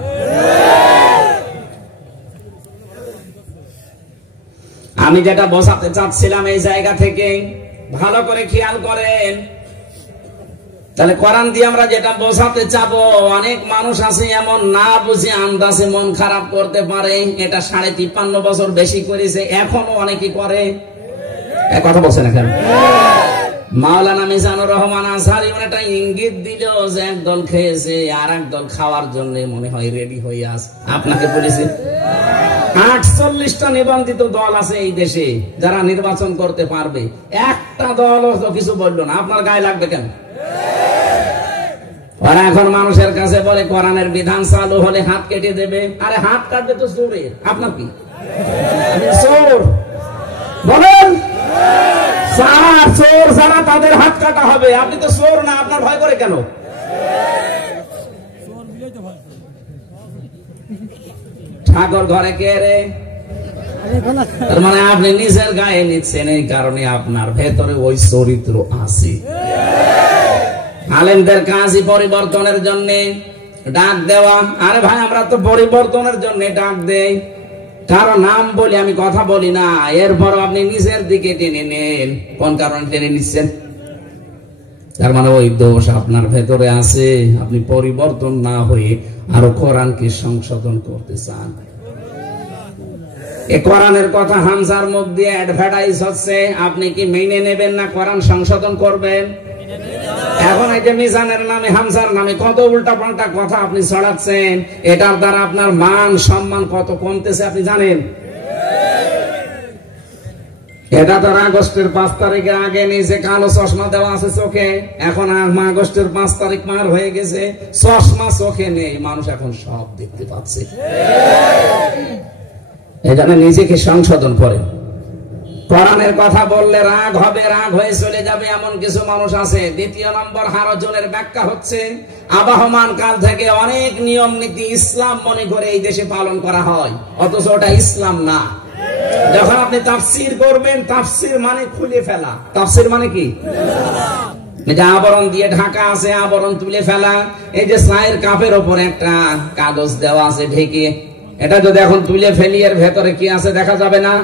আমি যেটা বোঝাতে চাচ্ছিলাম এই জায়গা থেকে ভালো করে খেয়াল করেন। তাহলে কোরআন দিয়ে আমরা যেটা বোঝাতে চাবো, অনেক মানুষ আছে এমন না বুঝে আন্দাজে মন খারাপ করতে পারে। এটা 53.5 বছর বেশি করেছে, এখনো অনেকে করে। কথা বলছে না কেন? মাওলানা মিজানুর রহমান আজহারি একটা ইঙ্গিত দিল যে একদল খেয়েছে, আর একদল খাওয়ার জন্য মনে হয় রেডি হয়ে আছে। আপনাকে বলেছে 48টা নিবন্ধিত দল আছে এই দেশে যারা নির্বাচন করতে পারবে, একটা দল কিছু বললো না। আপনার গায়ে লাগবে কেন? ওরা এখন মানুষের কাছে বলে কোরআনের বিধান চালু হলে হাত কেটে দেবে। আরে হাত কাটবে তো চোরের, আপনার কি? চোর বলেন, চোর যারা তাদের হাত কাটা হবে। আপনি তো চোর না, আপনার ভয় করে কেন? ঠাকুর ঘরে কে রে? তার মানে আপনি নিজের গায়ে নিচ্ছেন, এই কারণে আপনার ভেতরে ওই চরিত্র আছে। আলেমদের কাজই পরিবর্তনের জন্য ডাক দেওয়া। আরে ভাই, আমরা তো পরিবর্তনের জন্য ডাক দেই, কারো নাম বলি, আমি কথা বলি না। এরপর আপনি নিজের দিকে টেনে নেন, কোন কারণে টেনে নিচ্ছেন? তার মানে ওই দোষ আপনার ভেতরে আছে, আপনি পরিবর্তন না হয়ে আরো কোরআনকে সংশোধন করতে চান। এই কোরআনের কথা হামজার মুখ দিয়ে অ্যাডভার্টাইজ হচ্ছে, আপনি কি মেনে নেবেন না কোরআন সংশোধন করবেন? এখন এই যে মিজানের নামে, হামজার নামে কত উল্টা পাল্টা কথা আপনি ছড়াচ্ছেন, এটার দ্বারা আপনার মান সম্মান কত কমতেছে আপনি জানেন? এটা তো আগস্টের 5 তারিখের আগে নিজে কালো চশমা দেওয়া আছে চোখে, এখন আগস্টের 5 তারিখ পার হয়ে গেছে, চশমা চোখে নেই, মানুষ এখন সব দেখতে পাচ্ছে। এখানে নিজেকে সংশোধন করে। কোরআনের কথা বললে রাগ হবে, রাগ হয়ে চলে যাবে, এমন কিছু মানুষ আছে। দ্বিতীয় নম্বর হারজনের ব্যাখ্যা হচ্ছে, আবহমান কাল থেকে অনেক নিয়ম নীতি ইসলাম মনে করে এই দেশে পালন করা হয়, অথচ ওটা ইসলাম না। যখন আপনি তাফসীর করবেন, তাফসীর মানে খুলে ফেলা। তাফসীর মানে কি? যে আবরণ দিয়ে ঢাকা আছে, আবরণ তুলে ফেলা। এই যে চায়ের কাপের ওপর একটা কাগজ দেওয়া আছে ঢেকে, এটা যদি এখন তুলে ফেলি, এর ভেতরে কি আছে দেখা যাবে না?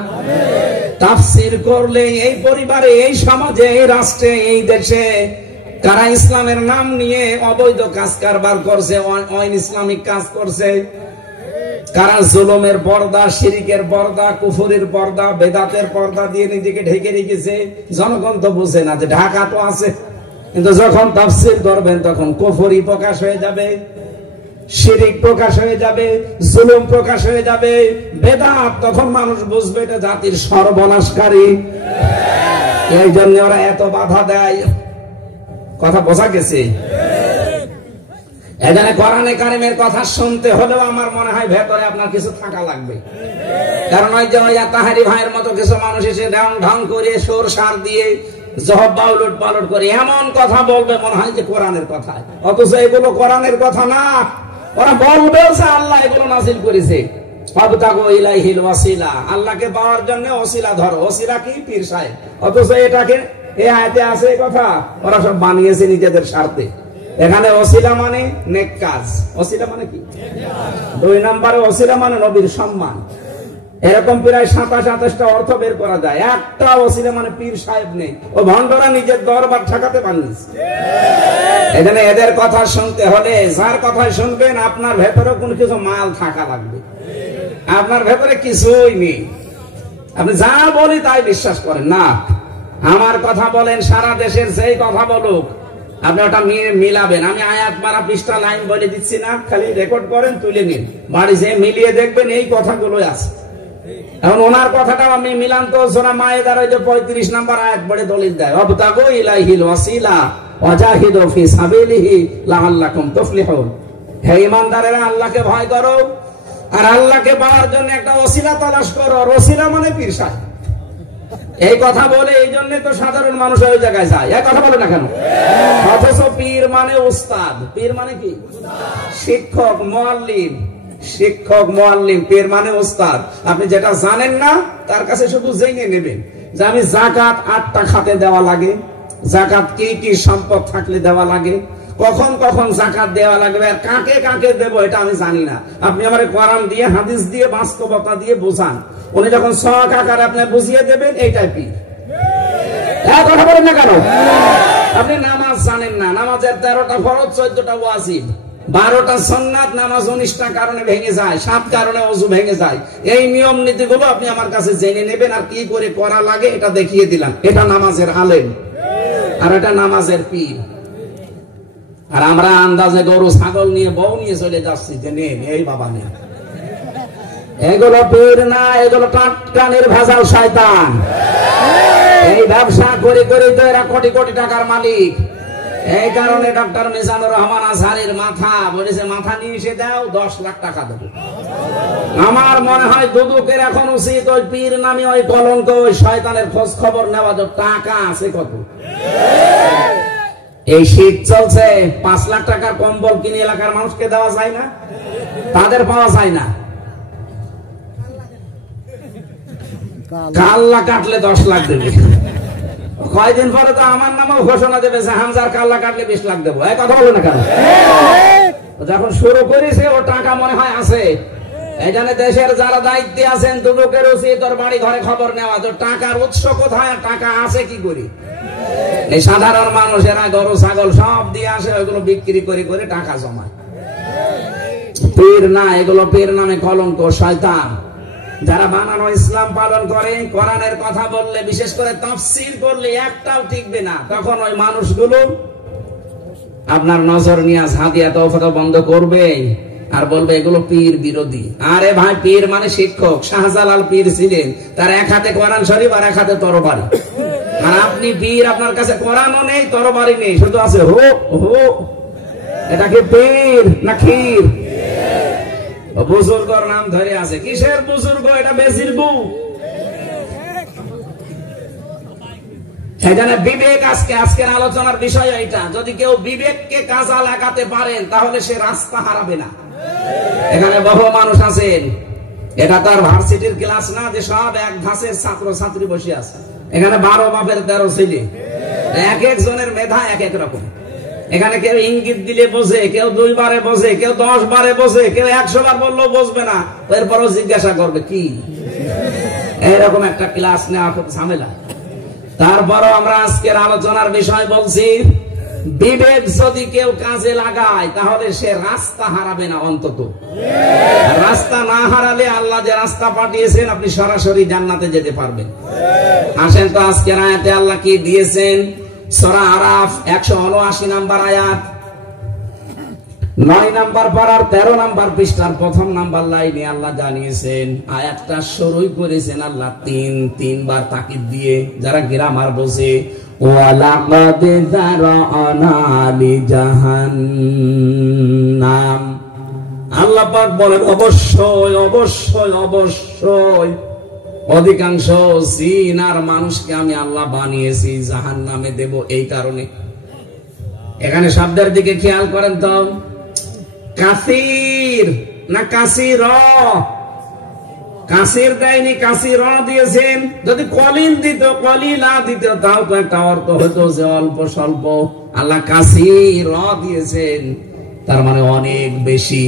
তাফসীর করলে এই পরিবারে, এই সমাজে, এই রাষ্ট্রে, এই দেশে কারা ইসলামের নাম নিয়ে অবৈধ কাজ কারবার করছে, অন ইসলামিক কাজ করছে, কারা জুলুমের পর্দা, শিরিকের পর্দা, কুফরের পর্দা, বেদাতের পর্দা দিয়ে নিজেকে ঢেকে রেখেছে, জনগণ তো বুঝে না যে ঢাকা তো আছে। কিন্তু যখন তাফসীর করবেন তখন কুফরি প্রকাশ হয়ে যাবে, শিরিক প্রকাশ হয়ে যাবে, জুলুম প্রকাশ হয়ে যাবে, বেদাত, তখন মানুষ বুঝবে এটা জাতির সর্বনাশকারী। এই জন্য ওরা এত বাধা দেয়। কথা বোঝা গেছে? এখানে কোরআনে কারিমের কথা শুনতে হলেও আমার মনে হয় ভেতরে আপনার কিছু থাকা লাগবে। কারণ ওই যে তাহারি ভাইয়ের মতো কিছু মানুষ এসে ঢং ঢং করে সুর সার দিয়ে জহব্বা উলট পালট করে এমন কথা বলবে মনে হয় যে কোরআনের কথা, অথচ এগুলো কোরআনের কথা না। ওরা বলবে আল্লাহ এগুলো নাযিল করেছে, ফাবতাগু ইলাইহিল ওয়াসিলা, আল্লাহকে পাওয়ার জন্য ওসিলা ধরো। ওসিলা কি? পীর সাহেব। অথচ এটাকে এই আয়াতে আছে এই কথা, ওরা সব বানিয়েছে নিজেদের স্বার্থে। এখানে ওসিলা মানে নেক কাজ। ওসিলা মানে কি? 2 নম্বরে ওসিলা মানে নবীর সম্মান। এরকম প্রায় 27-28টা অর্থ বের করা যায়। একটা ওসিলা মানে পীর সাহেব নেই, ও ভণ্ডরা নিজের দরবার ঠেকাতে পারেনি। এখানে এদের কথা শুনতে হলে যার কথা শুনবেন আপনার ভেতরে কোন কিছু মাল থাকা লাগবে। আপনার ভেতরে কিছুই নেই, আপনি যা বলি তাই বিশ্বাস করেন না। আমার কথা বলেন, সারা দেশের সেই কথা বলুক, আপনি ওটা মিলাবেন। আমি আয়াত মারা পৃষ্ঠা লাইন বলে দিচ্ছি না, খালি রেকর্ড করেন, তুলে নিন, বাড়ি যেয়ে মিলিয়ে দেখবেন এই কথাগুলোই আছে। এখন ওনার কথাটা আমি মিলান তো সূরা মায়েদার ওই যে 35 নম্বর আয়াত বলে দলিল দেয়, ওয়াবতাগু ইলাইহিল ওয়াসিলা ওয়াজাহিদু ফি সাবিলিহি লাআল্লাকুম তুফলিহুন। হে ঈমানদারেরা, আল্লাহকে ভয় করো আর আল্লাহকে পাওয়ার জন্য একটা ওসিলা তালাশ করো। আর ওসিলা মানে পীর সাহেব। এই কথা বলে এই জন্য তো সাধারণ মানুষ ওই জায়গায় যায়। এই কথা বলে না কেন? অথচ পীর মানে উস্তাদ। পীর মানে কি? শিক্ষক, মুআল্লিম। শিক্ষক, মুআল্লিম, পীর মানে উস্তাদ। আপনি যেটা জানেন না তার কাছে শুধু জেনে নেবেন যে আমি যাকাত 8টা খাতে দেওয়া লাগে, যাকাত কি কি সম্পদ থাকলে দেওয়া লাগে, কখন কখন যাকাত দেওয়া লাগবে, আর কাকে কাকে দেব এটা আমি জানি না। আপনি আমার কোরআন দিয়ে, হাদিস দিয়ে, বাস্তবতা দিয়ে বোঝান। উনি যখন শখ আকারে আপনি বুঝিয়ে দেবেন, এইটাই পীর। কথা বলেন না কেন? আপনি নামাজ জানেন না, নামাজের 13টা ফরজ, 14টা ওয়াজিব, 12টা সুন্নাত, নামাজ 19টা কারণে ভেঙে যায়, 7 কারণে ওযু ভেঙে যায়। এই নিয়ম নীতিগুলো আপনি আমার কাছে জেনে নেবেন, আর কি করে করা লাগে এটা দেখিয়ে দিলাম। এটা নামাজের আলেম আর এটা নামাজের পীর। আর আমরা আন্দাজে গরু ছাগল নিয়ে, বউ নিয়ে চলে যাচ্ছি যে নেন, এই বাবা নেন। এগুলো পীর না, এগুলো টাটকা নির্ভেজাল শয়তান। এই ব্যবসা করে করে তো এরা কোটি কোটি টাকার মালিক। এই কারণে ডক্টর মিজানুর রহমান আজহারির মাথা বলেছে, মাথা নিয়ে এসে দাও, 10 লাখ টাকা দেবো। আমার মনে হয় দুদুকের এখন উচিত ওই পীর নামে ওই কলঙ্ক, ওই শয়তানের খোঁজ খবর নেওয়া। টাকা আছে কত? এই শীত চলছে, 5 লাখ টাকার কম্বল কিনে এলাকার মানুষকে দেওয়া যায় না, তাদের পাওয়া যায় না। কাল্লা কাটলে 10 লাখ দেবে। কয়দিন পরে তো আমার নামেও ঘোষণা দেবে যে হামজার কাল্লা কাটলে 20 লাখ দেবো। এই কথা বলো না কেন? যখন শুরু করেছে ও টাকা মনে হয় আছে। এই জন্য দেশের যারা দায়িত্বে আছেন দুদকের উচিত তোর বাড়ি ঘরে খবর নেওয়া, তোর টাকার উৎস কোথায়, টাকা আছে কি করি। এই সাধারণ মানুষেরা গরু ছাগল সব দিয়ে আসে, ওইগুলো বিক্রি করে করে টাকা জমায়। পীর না, এগুলো পীর নামে কলঙ্ক, শয়তান। যারা বানানো ইসলাম পালন করে, কোরআনের কথা বললে, বিশেষ করে তাফসীর করলে একটাও টিকবে না। তখন ওই মানুষগুলো আপনার নজর নিয়ে হাদিয়া তওফা বন্ধ করবে আর বলবে এগুলো পীর বিরোধী। আরে ভাই, পীর মানে শিক্ষক। শাহজালাল পীর ছিলেন, তার এক হাতে কোরআন শরীফ আর এক হাতে তরবারি। আর আপনি পীর, আপনার কাছে কোরআনও নেই, তরবারি নেই, শুধু আছে হো হো। এটা কি পীর না ক্ষীর? বুজুর্গর নাম ধরে আছে। কিসের বুজুর্গ? এটা বেশির বউ। সেখানে বিবেক, আজকের আলোচনার বিষয় এটা। যদি কেউ বিবেককে কাজে লাগাতে পারেন তাহলে সে রাস্তা হারাবে না। এখানে বহু মানুষ আছেন, এটা তার ভার্সিটির ক্লাস না যে সব এক ধাঁচের ছাত্র ছাত্রী বসে আছে। এখানে 12 বাপের 13 ছেলে, এক একজনের মেধা এক এক রকম। এখানে কেউ ইঙ্গিত দিলে বোঝে, কেউ 2 বারে বোঝে, কেউ 10 বারে বোঝে, কেউ 100 বার বললেও বুঝবে না, এরপরও জিজ্ঞাসা করবে কি। এরকম একটা ক্লাস নেওয়া খুব ঝামেলা। তারপরও আমরা আজকের আলোচনার বিষয় বলছি, বিবেক যদি কেউ কাজে লাগায় তাহলে সে রাস্তা হারাবে না। অন্তত রাস্তা না হারালে আল্লাহ যে রাস্তা পাঠিয়েছেন আপনি সরাসরি জান্নাতে যেতে পারবেন। আসেন তো আজকের আয়াতে আল্লাহ কি দিয়েছেন। সূরা আরাফ 179 নম্বর আয়াত, 9 নম্বর পারার 13 নম্বর পৃষ্ঠার 1ম নম্বর লাইনে আল্লাহ জানিয়েছেন, আয়াতটা শুরুই করেছেন আল্লাহ 3 বার তাকিদ দিয়ে। যারা গ্রামার বোঝে, ওয়ালাকাদ যারানা লিজাহান্নাম, আল্লাহ পাক বলেন অবশ্যই অবশ্যই অবশ্যই অধিকাংশ জিন আর মানুষকে আমি আল্লাহ বানিয়েছি জাহান্নামে দেব। এই কারণে এখানে শব্দের দিকে খেয়াল করেন তো, কাসির না কাসির? কাসির দেয়নি, কাসির দিয়েছেন। যদি কলিল দিত, কলিলা দিত, তাও তো একটা অর্থ হতো যে অল্প স্বল্প। আল্লাহ কাসির দিয়েছেন, তার মানে অনেক বেশি।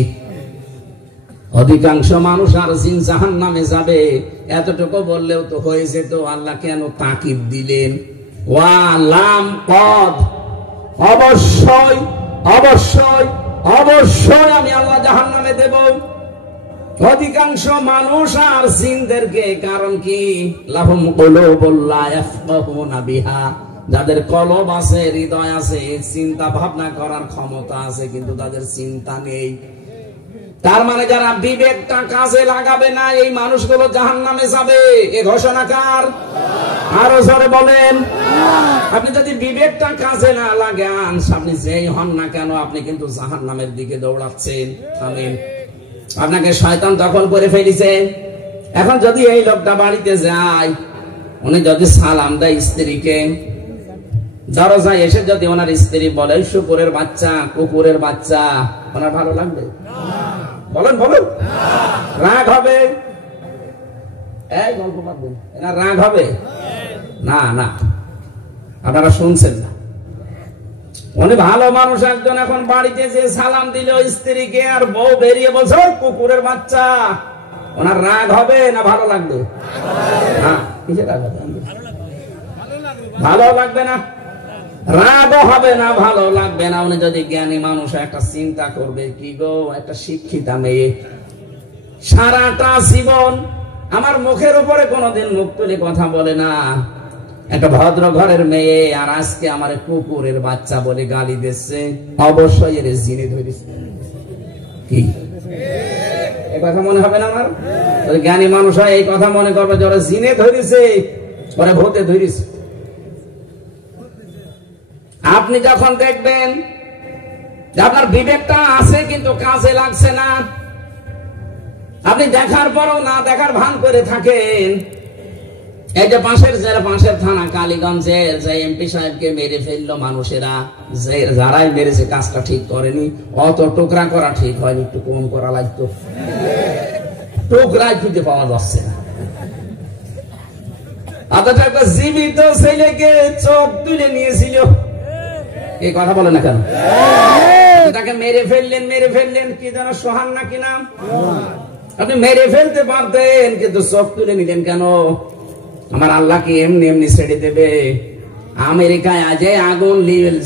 অধিকাংশ মানুষ আর জিন জাহান্নামে যাবে, এতটুকু বললেও তো হয়ে যেত। আল্লাহ কেন তাকিদ দিলেন? ওয়া লাম কদ, অবশ্যই অবশ্যই অবশ্যই আমি আল্লাহ জাহান্নামে দেব অধিকাংশ মানুষ আর জিনদেরকে। কারণ কি? লাহুম কুলুবুল লা ইয়াফকাহুনা বিহা, যাদের কলব আছে, হৃদয় আছে, চিন্তা ভাবনা করার ক্ষমতা আছে, কিন্তু তাদের চিন্তা নেই। তার মানে যারা বিবেকটা কাজে লাগাবে না, এই মানুষগুলো জাহান্নামে যাবে। এ ঘোষণা কার? আরো জোরে বলেন। আপনি যদি বিবেকটা কাজে না লাগান, আপনি যেই হন না কেন, আপনি কিন্তু জাহান্নামের দিকে দৌড়াচ্ছেন। আমিন। আপনাকে শয়তান দখল করে ফেলেছে। এখন যদি এই লোকটা বাড়িতে যায়, উনি যদি সালাম দেয় স্ত্রীকে, দরজায় এসে যদি ওনার স্ত্রী বলে শুকুরের বাচ্চা, কুকুরের বাচ্চা, ওনার ভালো লাগবে? বলেন বলেন। রাগ হবে? এই গল্প পারবেন, এনার রাগ হবে না? না, আপনারা শুনছেন না। উনি ভালো মানুষ একজন, এখন বাড়িতে যে সালাম দিল স্ত্রীকে আর বউ বেরিয়ে বলছে কুকুরের বাচ্চা, ওনার রাগ হবে না ভালো লাগবে? না, কিসে রাগ হবে? ভালো লাগবে না, রাগও হবে না, ভালো লাগবে না। উনি যদি জ্ঞানী মানুষ, একটা চিন্তা করবে, কি গো, একটা শিক্ষিতা মেয়ে সারাটা জীবন আমার মুখের উপরে কোনোদিন মুখ তুলে কথা বলে না, একটা ভদ্র ঘরের মেয়ে, আর আজকে আমার কুকুরের বাচ্চা বলে গালি দিচ্ছে, অবশ্যই এর জিনে ধরেছে। কি এই কথা মনে হবে না? আমার যদি জ্ঞানী মানুষ হয় এই কথা মনে করবে যে ওরা জিনে ধরেছে, ওরা ভূতে ধরেছে। আপনি যখন দেখবেন যে আপনার বিবেকটা আছে কিন্তু কাজে লাগছে না, আপনি দেখার পরও না দেখার ভান করে থাকেন। এই যে পাশের থানা কালীগঞ্জের যে এমপি সাহেবকে মেরে ফেললো মানুষেরা, যারাই মেরেছে কাজটা ঠিক করেনি, অত টুকরা করা ঠিক হয়নি, একটু কম করা লাগতো। টুকরাই খুঁজে পাওয়া যাচ্ছে না। অথচ একটা জীবিত ছেলেকে চোখ তুলে নিয়েছিল। এই কথা বলে না কেন? তাকে মেরে ফেললেন কি যেন সোহান নাকি নাম? আপনি মেরে ফেলতে পারতেন, কিন্তু চোখ তুলে নিলেন কেন? আমার আল্লাহ কি এমনি এমনি ছেড়ে দেবে? আমেরিকায় আজ আগুন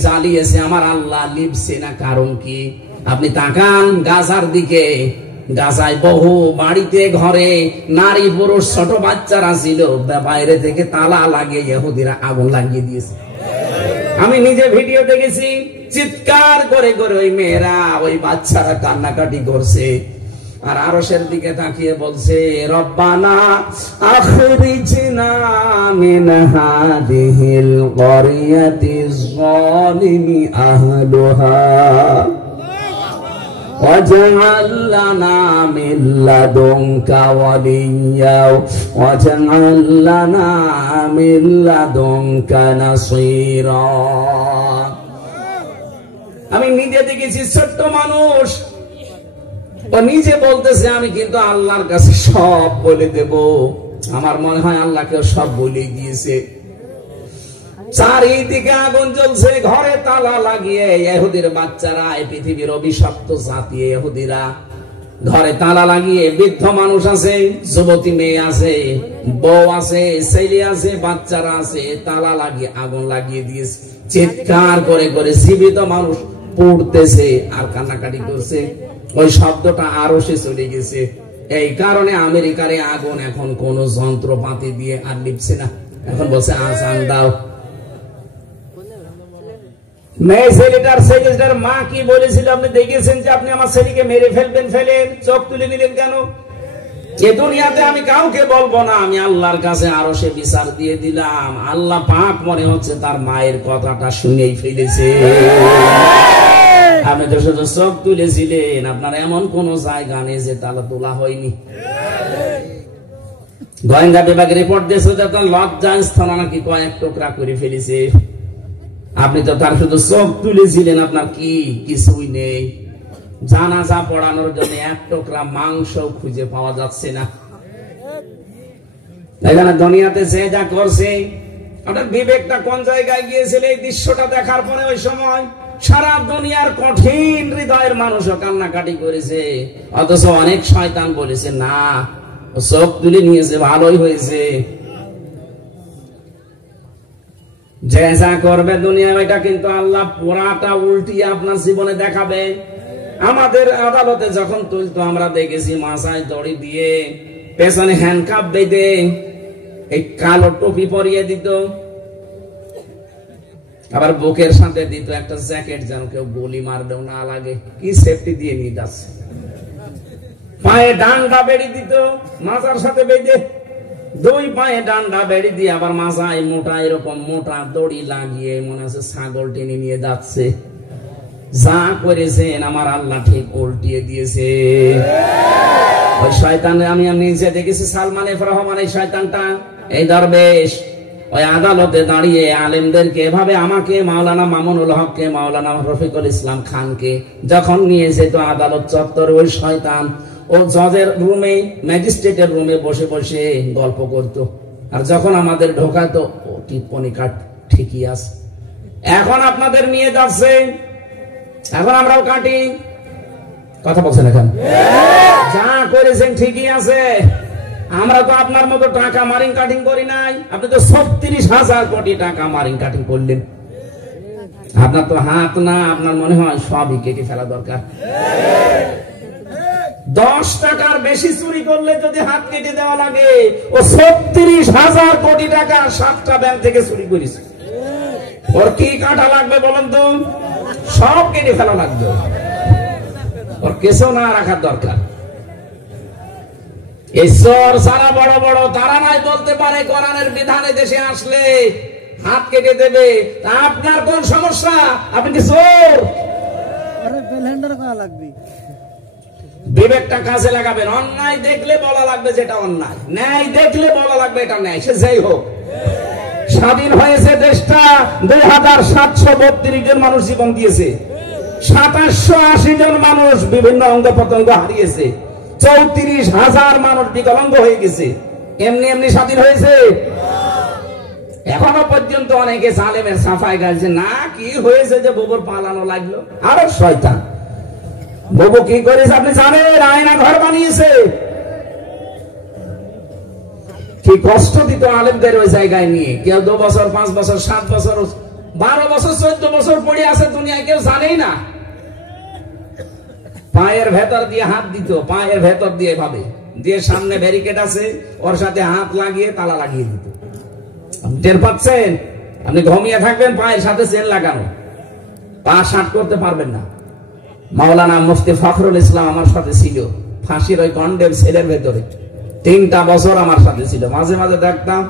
জ্বালিয়েছে, আমার আল্লাহ লিপছে না, কারণ কি? আপনি তাকান গাজার দিকে, গাজায় বহু বাড়িতে ঘরে নারী পুরুষ ছোট বাচ্চারা ছিল, বাইরে থেকে তালা লাগিয়ে ইহুদিরা আগুন লাগিয়ে দিয়েছে। আমি নিজে ভিডিও দেখেছি, চিৎকার করে করে ওই মেয়েরা ওই বাচ্চারা কান্নাকাটি করছে, আর আরশের দিকে তাকিয়ে বলছে, রব্বানা আখরিজনা মিন হাদিহিল ক্বরিয়াতিজ যালিমি আহলুহা ওয়াজআল লানা মিন লাদুনকা ওয়ালিয়্যা ওয়াজআল লানা মিন লাদুনকা নাসীরা। আমি নিজে দেখেছি ছোট্ট মানুষ, ও নিজে বলতেছে আমি কিন্তু আল্লাহর কাছে সব বলে দেব। আমার মনে হয় আল্লাহকে সব বলে দিয়েছে। চারিদিকে আগুন জ্বলছে, ঘরে তালা লাগিয়ে ইহুদির বাচ্চারা, এই পৃথিবীর অভিশপ্ত জাতি ইহুদিরা, ঘরে তালা লাগিয়ে, বৃদ্ধ মানুষ আছে, যুবতী মেয়ে আছে, বউ আছে, ছেলে আছে, বাচ্চারা আছে, তালা লাগিয়ে আগুন লাগিয়ে দিয়েছে। চিৎকার করে করে জীবিত মানুষ পড়তেছে আর কান্নাকাটি করছে। ওই শব্দটা আরো সে চলে গেছে। এই কারণে আমেরিকার আগুন এখন কোন যন্ত্রপাতি দিয়ে আর লিপছে না, এখন বলছে আজান দাও। মেয়ে ছেলেটার মা কি বলেছিল আপনি দেখেছেন যে আপনি আমার ছেলেকে মেরে ফেলবেন, ফেলেন, চোখ তুলে নিলেন কেন? যে দুনিয়াতে আমি কাউকে বলবো না, আমি আল্লাহর কাছে আরো সে বিচার দিয়ে দিলাম। আল্লাহ পাক মনে হচ্ছে তার মায়ের কথাটা শুনেই ফেলেছে। আপনি তো শুধু চোখ তুলেছিলেন, আপনার এমন কোন জায়গা নেই যে তালা তোলা হয়নি। গোয়েন্দা বিভাগ রিপোর্ট দিয়েছে যে তার লজ্জাস্থান নাকি কয়েক টুকরা করে ফেলেছে। আপনি তো তার শুধু চোখ তুলেছিলেন, আপনার কি কিছুই নেই। জানাজা পড়ানোর জন্য এক টুকরা মাংস খুঁজে পাওয়া যাচ্ছে না। এখানে দুনিয়াতে যে যা করছে, আপনার বিবেকটা কোন জায়গায় গিয়েছিল এই দৃশ্যটা দেখার পরে? ওই সময় সারা দুনিয়ার কঠিন হৃদয়ের মানুষও কান্নাকাটি করেছে, অথচ অনেক শয়তান বলেছে না, চোখ তুলে নিয়েছে, ভালোই হয়েছে। যে যা করবে দুনিয়ায় ওইটা কিন্তু আল্লাহ পুরাটা উল্টিয়ে আপনার জীবনে দেখাবে। আমাদের আদালতে যখন তুলতো আমরা দেখেছি মাথায় দড়ি দিয়ে, পেছনে হ্যান্ডকাপ বেঁধে, এই কালো টুপি পরিয়ে দিত, আবার বুকের সাথে দিত একটা জ্যাকেট, যেন কেউ গুলি মারলেও না লাগে, কি সেফটি দিয়ে নিয়ে যাচ্ছে। পায়ে ডান্ডা বেড়ি দিত মাথার সাথে বেঁধে, দুই পায়ে ডান্ডা বেড়ি দিয়ে আবার মাথায় মোটা এরকম মোটা দড়ি লাগিয়ে মনে হচ্ছে ছাগল টেনে নিয়ে যাচ্ছে। যা করেছেন আমার আল্লাহ ঠিক উল্টিয়ে দিয়েছে। ওই শয়তান আমি নিজে দেখেছি, সালমান এফ রহমান এই শয়তানটা, এই দরবেশ ওই আদালতে দাঁড়িয়ে আলেমদেরকে এভাবে, আমাকে মাওলানা মামুনুল হককে, মাওলানা রফিকুল ইসলাম খানকে যখন নিয়ে যেত আদালত চত্বরে, ওই শয়তান ও জজের রুমে, ম্যাজিস্ট্রেটের রুমে বসে বসে গল্প করত। আর যখন আমাদের ঢোকাতো, ও টিপ্পনি কাট ঠিকই আছে। এখন আপনাদের নিয়ে যাচ্ছে, এখন আমরাও কাটি। কথা বলছেন এখন? যা করেছেন ঠিকই আছে। আমরা তো আপনার মতো টাকা মারিং কাটিং করি নাই। আপনি তো ৩৬,০০০ কোটি টাকা মারিং কাটিং করলেন। আপনার তো হাত না, আপনার মনে হয় সবই কেটে ফেলা দরকার। 10 টাকার বেশি চুরি করলে যদি হাত কেটে দেওয়া লাগে, ও ৩৬,০০০ কোটি টাকা 7টা ব্যাংক থেকে চুরি করেছে। ওর কি কাটা লাগবে বলেন তো? সব কেটে ফেলা লাগবে, ওর কিছু না রাখার দরকার। ঈশ্বর সারা বড় বড় তারা নাই বলতে পারে কোরআনের বিধানে দেশে আসলে হাত কেটে দেবে। আপনার কোন সমস্যা? আপনি কি চোর? বিবেকটা কাজে লাগাবেন। অন্যায় দেখলে বলা লাগবে যেটা অন্যায়, ন্যায় দেখলে বলা লাগবে এটা ন্যায়। সে যাই হোক, স্বাধীন হয়েছে দেশটা, ২৭৩২ জন মানুষ জীবন দিয়েছে, ২৭৮০ জন মানুষ বিভিন্ন অঙ্গ প্রত্যঙ্গ হারিয়েছে, ৩৪,০০০ মানুষ বিকলাঙ্গ হয়ে গেছে। এমনি এমনি স্বাধীন হয়েছে? এখনো পর্যন্ত অনেকে জালেমের সাফাই গাইছে, না কি হয়েছে যে বুবুর পালানো লাগলো। আরে শয়তান, বুবু কি করেছে আপনি জানেন? আয়না ঘর বানিয়েছে। কি কষ্ট দিত আলেমদের ওই জায়গায় নিয়ে। কেউ 2 বছর 5 বছর 7 বছর 12 বছর 14 বছর পড়ে আছে দুনিয়ায়, কেউ জানেই না। পায়ের ভেতর দিয়ে হাত দিত, পায়ের ভেতর দিয়ে ভাবে দিয়ে, সামনে ব্যারিকেড আছে ওর সাথে হাত লাগিয়ে তালা লাগিয়ে দিত। টের পাচ্ছেন? আপনি ঘুমিয়ে থাকবেন, পায়ের সাথে চেন লাগানো, পা শাট করতে পারবেন না। মাওলানা মুফতি ফখরুল ইসলাম আমার সাথে ছিল ফাঁসির ওই কন্ডেম সেলের ভেতরে, 3টা বছর আমার সাথে ছিল। মাঝে মাঝে দেখতাম,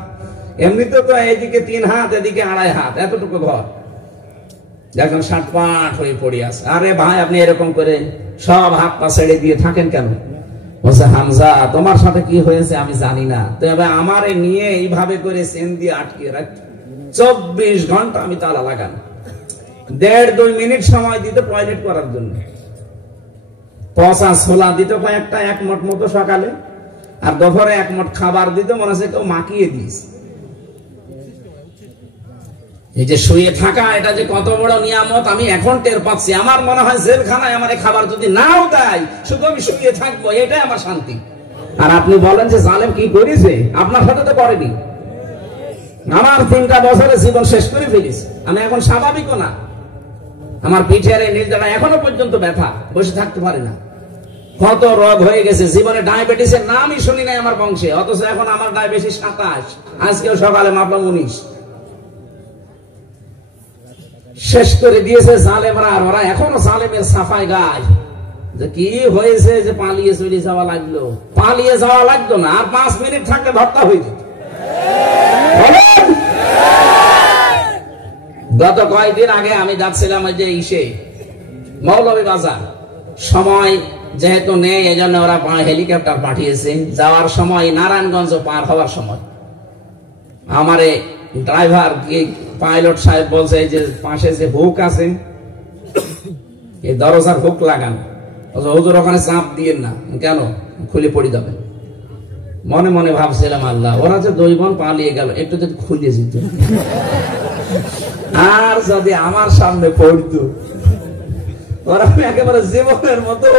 এমনিতে তো এদিকে 3 হাত এদিকে 2.5 হাত, এতটুকু ঘর, যখন শাটপাট হয়ে পড়ে আছে। আরে ভাই আপনি এরকম করে সব হাত পা ছেড়ে দিয়ে থাকেন কেন? বলছে হামজা তোমার সাথে কি হয়েছে আমি জানি না, তবে আমারে নিয়ে এইভাবে করে চেন দিয়ে আটকে রাখি, 24 ঘন্টা আমি তালা লাগানো। 1.5-2 মিনিট সময় দিতে টয়লেট করার জন্য, পচা ছোলা দিত কয়েকটা, 1 মুঠ মতো সকালে, আর দুপুরে 1 মুঠ খাবার দিত, মনে হচ্ছে কেউ মাখিয়ে দিয়েছে। এই যে শুয়ে থাকা, এটা যে কত বড় নিয়ামত আমি এখন টের পাচ্ছি। আমার মনে হয় জেলখানায় আমার খাবার যদি নাও দেয়, শুধু আমি শুয়ে থাকবো, এটাই আমার শান্তি। আর আপনি বলেন যে জালেম কি করেছে? আপনার সাথে তো করেনি। আমার 3টা বছরের জীবন শেষ করে ফেলেছে। আমি এখন স্বাভাবিকও না, আমার পিঠের এই নির্যাতন এখনো পর্যন্ত ব্যথা, বসে থাকতে পারি না। কত রোগ হয়ে গেছে, জীবনে ডায়াবেটিসের নামই শুনি নাই আমার বংশে, অথচ এখন আমার ডায়াবেটিস 27, আজকেও সকালে মাপলাম 19। শেষ করে দিয়েছে জালেমরা, আর ওরা এখনো জালেমের সাফাই গায়। যে কি হয়েছে যে পালিয়ে চলে যাওয়া লাগলো? পালিয়ে যাওয়া লাগতো না, আর 5 মিনিট থাকলে হত্যা হয়ে যেত। গত কয়েকদিন আগে আমি যাচ্ছিলাম ওই যে মৌলভী বাজার, সময় যেহেতু নেই এজন্য ওরা হেলিকপ্টার পাঠিয়েছে। যাওয়ার সময় নারায়ণগঞ্জ পার হওয়ার সময় আমারে ড্রাইভার কি পাইলট সাহেব বলছে যে পাশে যে হুক আছে, এই দরজার হুক লাগান। হুজুর ওখানে চাপ দিয়েন না, কেন? খুলে পড়ে যাবে। মনে মনে ভাবছিলাম আল্লাহ, ওরা যে 2 বোন পালিয়ে গেল, একটু যদি খুলে যেত, আর যদি আমার সামনে পড়তো, ওরা একেবারে জীবনের মতো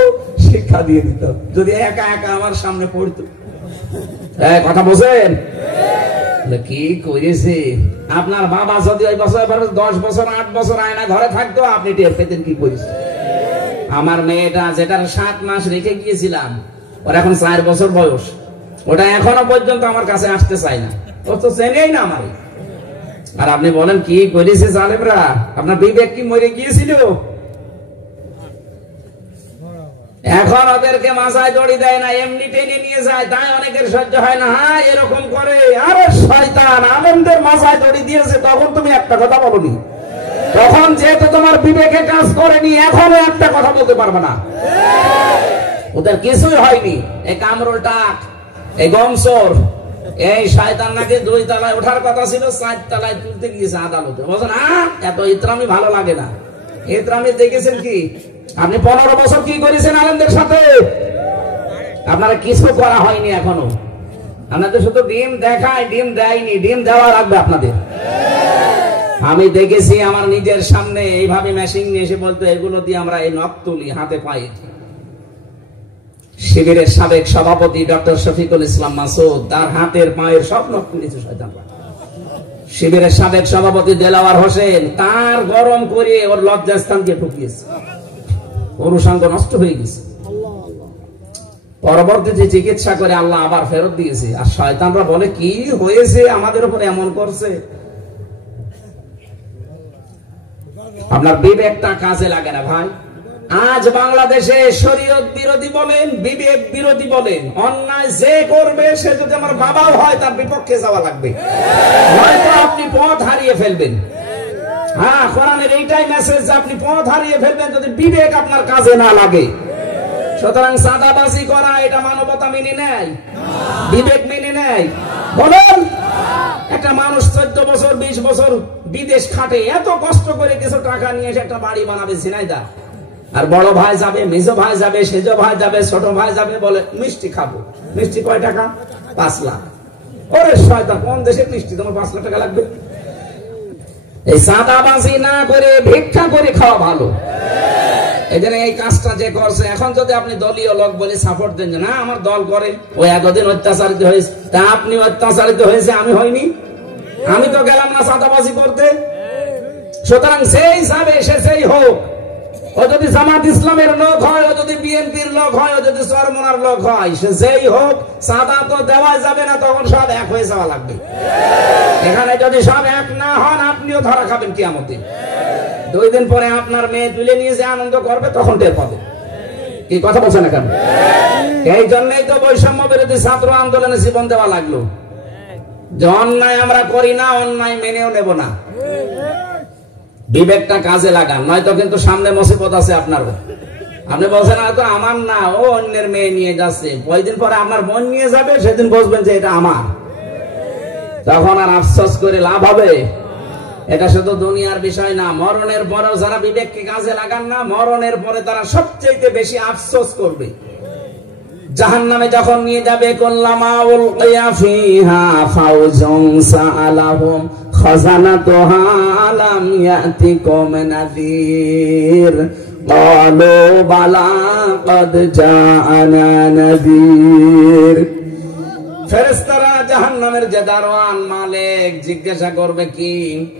শিক্ষা দিয়ে দিত। যদি একা একা আমার সামনে পড়তো, কথা বোঝেন কি করেছে? আপনার বাবা যদি ওই বছর 10 বছর 8 বছর আয়না ঘরে থাকতো, আপনি টের পেতেন কি করেছে। আমার মেয়েটা যেটার 7 মাস রেখে গিয়েছিলাম, ওর এখন 4 বছর বয়স, ওটা এখনো পর্যন্ত আমার কাছে আসতে চায় না, ও তো চেনেই না আমার। আর আপনি বলেন কি করেছে জালেমরা? আপনার বিবেক কি মরে গিয়েছিল? এখন ওদেরকে মাথায় দড়ি দেয় না, এমনি টেনে নিয়ে যায়, তাই অনেকের সহ্য হয় না। হ্যাঁ এরকম করে। আরে শয়তান, আলেমদের মাথায় দড়ি দিয়েছে তখন তুমি একটা কথা বলনি, তখন যেহেতু তোমার বিবেকে কাজ করেনি, এখনো একটা কথা বলতে পারবে না। ওদের কিছুই হয়নি। এই কামরুল টাক, এই গমসর, এই শয়তান নাকি 2 তলায় ওঠার কথা ছিল, 4 তলায় তুলতে গিয়েছে আদালতে। বলছেন এত ইতরামি ভালো লাগে না। ইতরামি দেখেছেন কি? আপনি 15 বছর কি করেছেন আলেমদের সাথে? আপনারা কিছু করা হয়নি এখনো। আপনাদের শুধু ডিম দেখায়, ডিম দেয়নি, ডিম দেওয়া লাগবে আপনাদের। আমি দেখেছি আমার নিজের সামনে এইভাবে মেশিন নিয়ে এসে বলতো, এগুলো দিয়ে আমরা এই নখ তুলি হাতে পায়ে। শিবিরের সাবেক সভাপতি ডক্টর শফিকুল ইসলাম মাসুদ, তার হাতের পায়ের সব নখ তুলেছে শয়তানরা। শিবিরের সাবেক সভাপতি দেলাওয়ার হোসেন, তার গরম করে ওর লজ্জাস্থান দিয়ে ঠুকিয়েছে, অনুষঙ্গ নষ্ট হয়ে গেছে। পরবর্তীতে চিকিৎসা করে আল্লাহ আবার ফেরত দিয়েছে। আর শয়তানরা বলে কি হয়েছে আমাদের উপর এমন করছে। আপনার বিবেকটা কাজে লাগে না ভাই। আজ বাংলাদেশে শরীয়ত বিরোধী বলেন, বিবেক বিরোধী বলেন, অন্যায় যে করবে সে যদি আমার বাবাও হয় তার বিপক্ষে যাওয়া লাগবে, হয়তো আপনি পথ হারিয়ে ফেলবেন। হ্যাঁ, কোরআনের এইটাই মেসেজ, আপনি পথ হারিয়ে ফেলবেন যদি বিবেক আপনার কাজে না লাগে। সুতরাং চাঁদাবাজি করা এটা মানবতা মেনে নেয়, বিবেক মেনে নেয়? বলেন, একটা মানুষ 14 বছর 20 বছর বিদেশ খাটে, এত কষ্ট করে কিছু টাকা নিয়ে এসে একটা বাড়ি বানাবে ঝিনাইদা, আর বড় ভাই যাবে, মেজ ভাই যাবে, সেজ ভাই যাবে, ছোট ভাই যাবে, বলে মিষ্টি খাবো। মিষ্টি কয় টাকা? 5 লাখ। ওরে শয়তান, কোন দেশে মিষ্টি তোমার 5 লাখ টাকা লাগবে? এই সাদাবাজি না করে ভিক্ষা করে খাওয়া ভালো। এখানে এই কাজটা যে করছে, এখন যদি আপনি দলীয় লোক বলে সাপোর্ট দেন না আমার দল করে, ওই এতদিন অত্যাচারিত হয়েছে, তা আপনি অত্যাচারিত হয়েছে, আমি হইনি, আমি তো গেলাম না সাদাবাজি করতে। সুতরাং সেই যাবে সে সেই হোক, ও যদি জামাত ইসলামের লোক হয়, ও যদি বিএনপির লোক হয়, ও যদি চরমনার লোক হয়, সে যেই হোক, সাদা তো দেওয়া যাবে না, তখন সব এক হয়ে যাওয়া লাগবে। এখানে যদি সব এক না হন, আপনিও ধরা খাবেন কিয়ামতে। 2 দিন পরে আপনার মেয়ে তুলে নিয়ে যে আনন্দ করবে, তখন টের পাবে। কি কথা বলছেন না কেন? এই জন্যই তো বৈষম্য বিরোধী ছাত্র আন্দোলনে জীবন দেওয়া লাগলো, যে অন্যায় আমরা করি না, অন্যায় মেনেও নেব না। বিবেকটা কাজে লাগান, নয়তো কিন্তু সামনে মুসিবত আছে আপনার। আপনি বলছেন তো আমার না, ও অন্যের মেয়ে নিয়ে যাচ্ছে, কয়েকদিন পরে আপনার বোন নিয়ে যাবে, সেদিন বুঝবেন যে এটা আমার, তখন আর আফসোস করে লাভ হবে? এটা শুধু দুনিয়ার বিষয় না, মরণের পরেও যারা বিবেককে কাজে লাগান না, মরণের পরে তারা সবচেয়ে বেশি আফসোস করবে। জাহান্নামে যখন নিয়ে যাবে, কুল্লামা উলকিয়া ফিহা ফাউজুন সাআলাহুম খাজানাতুহা আলাম ইয়াতিকুম নাযীর ক্বালু বালা ক্বাদ জাআনা নাযীর। ফেরেশতারা জাহান্নামের যে দারোয়ান মালিক জিজ্ঞাসা করবে, কি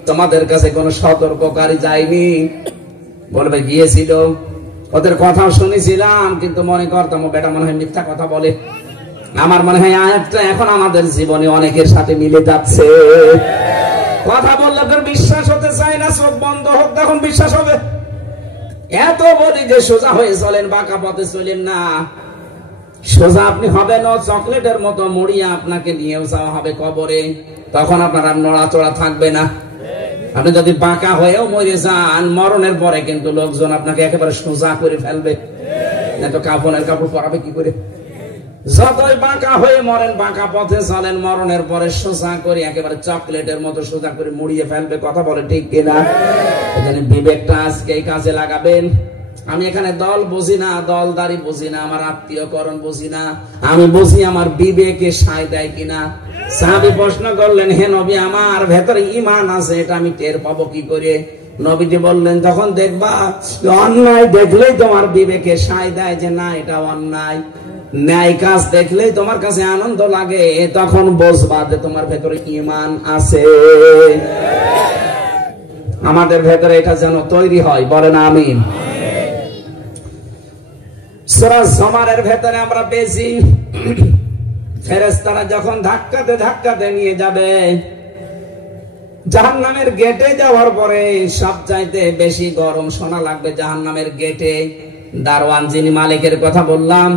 তোমাদের কাছে কোনো সতর্ককারী যায়নি? বলবে গিয়েছিল, ওদের কথা শুনেছিলাম, কিন্তু মনে করতাম বেটা মনে হয় মিথ্যা কথা বলে। আমার মনে হয় আয়াতটা এখন আমাদের জীবনে অনেকের সাথে মিলে যাচ্ছে। কথা বললে তোর বিশ্বাস হতে চায় না, চোখ বন্ধ হোক তখন বিশ্বাস হবে। এত বলি যে সোজা হয়ে চলেন, বাঁকা পথে চলেন না। সোজা আপনি হবেন, চকলেটের মতো মুড়িয়ে আপনাকে নিয়েও যাওয়া হবে কবরে, তখন আপনার আর নড়াচড়া থাকবে না। আপনি যদি বাঁকা হয়েও মরে যান, মরণের পরে কিন্তু লোকজন আপনাকে একেবারে সোজা করে ফেলবে, তো কাফনের কাপড় পরাবে কি করে? যতই বাঁকা হয়ে মরেন, বাঁকা পথে চলেন, মরণের পরে সোজা করে একেবারে চকলেটের মতো সোজা করে মুড়িয়ে ফেলবে। কথা বলে ঠিক কিনা? এখানে বিবেকটা আজকে কাজে লাগাবেন। আমি এখানে দল বুঝি না, দলদারি বুঝি না, আমার আত্মীয়করণ বুঝি না, আমি বুঝি আমার বিবেকে সায় দেয় কিনা। সাহাবী প্রশ্ন করলেন, হে নবী, আমার ভেতরে ঈমান আছে, এটা আমি টের পাবো কি করে? নবীজি বললেন, তখন দেখবা অন্যায় দেখলেই তোমার বিবেকে সায় দেয় যে না এটা অন্যায়, ন্যায় কাজ দেখলেই তোমার কাছে আনন্দ লাগে, তখন বুঝবা যে তোমার ভেতরে ঈমান আছে। আমাদের ভেতরে এটা যেন তৈরি হয়, বলেন আমিন। সূরা জুমারের ভেতরে আমরা পেয়েছি, ফেরেশতারা যখন ধাক্কাতে ধাক্কাতে নিয়ে যাবে জাহান্নামের গেটে, যাওয়ার পরে সবচাইতে বেশি গরম শোনা লাগবে জাহান্নামের গেটে। দারওয়ান যিনি মালিকের কথা বললাম,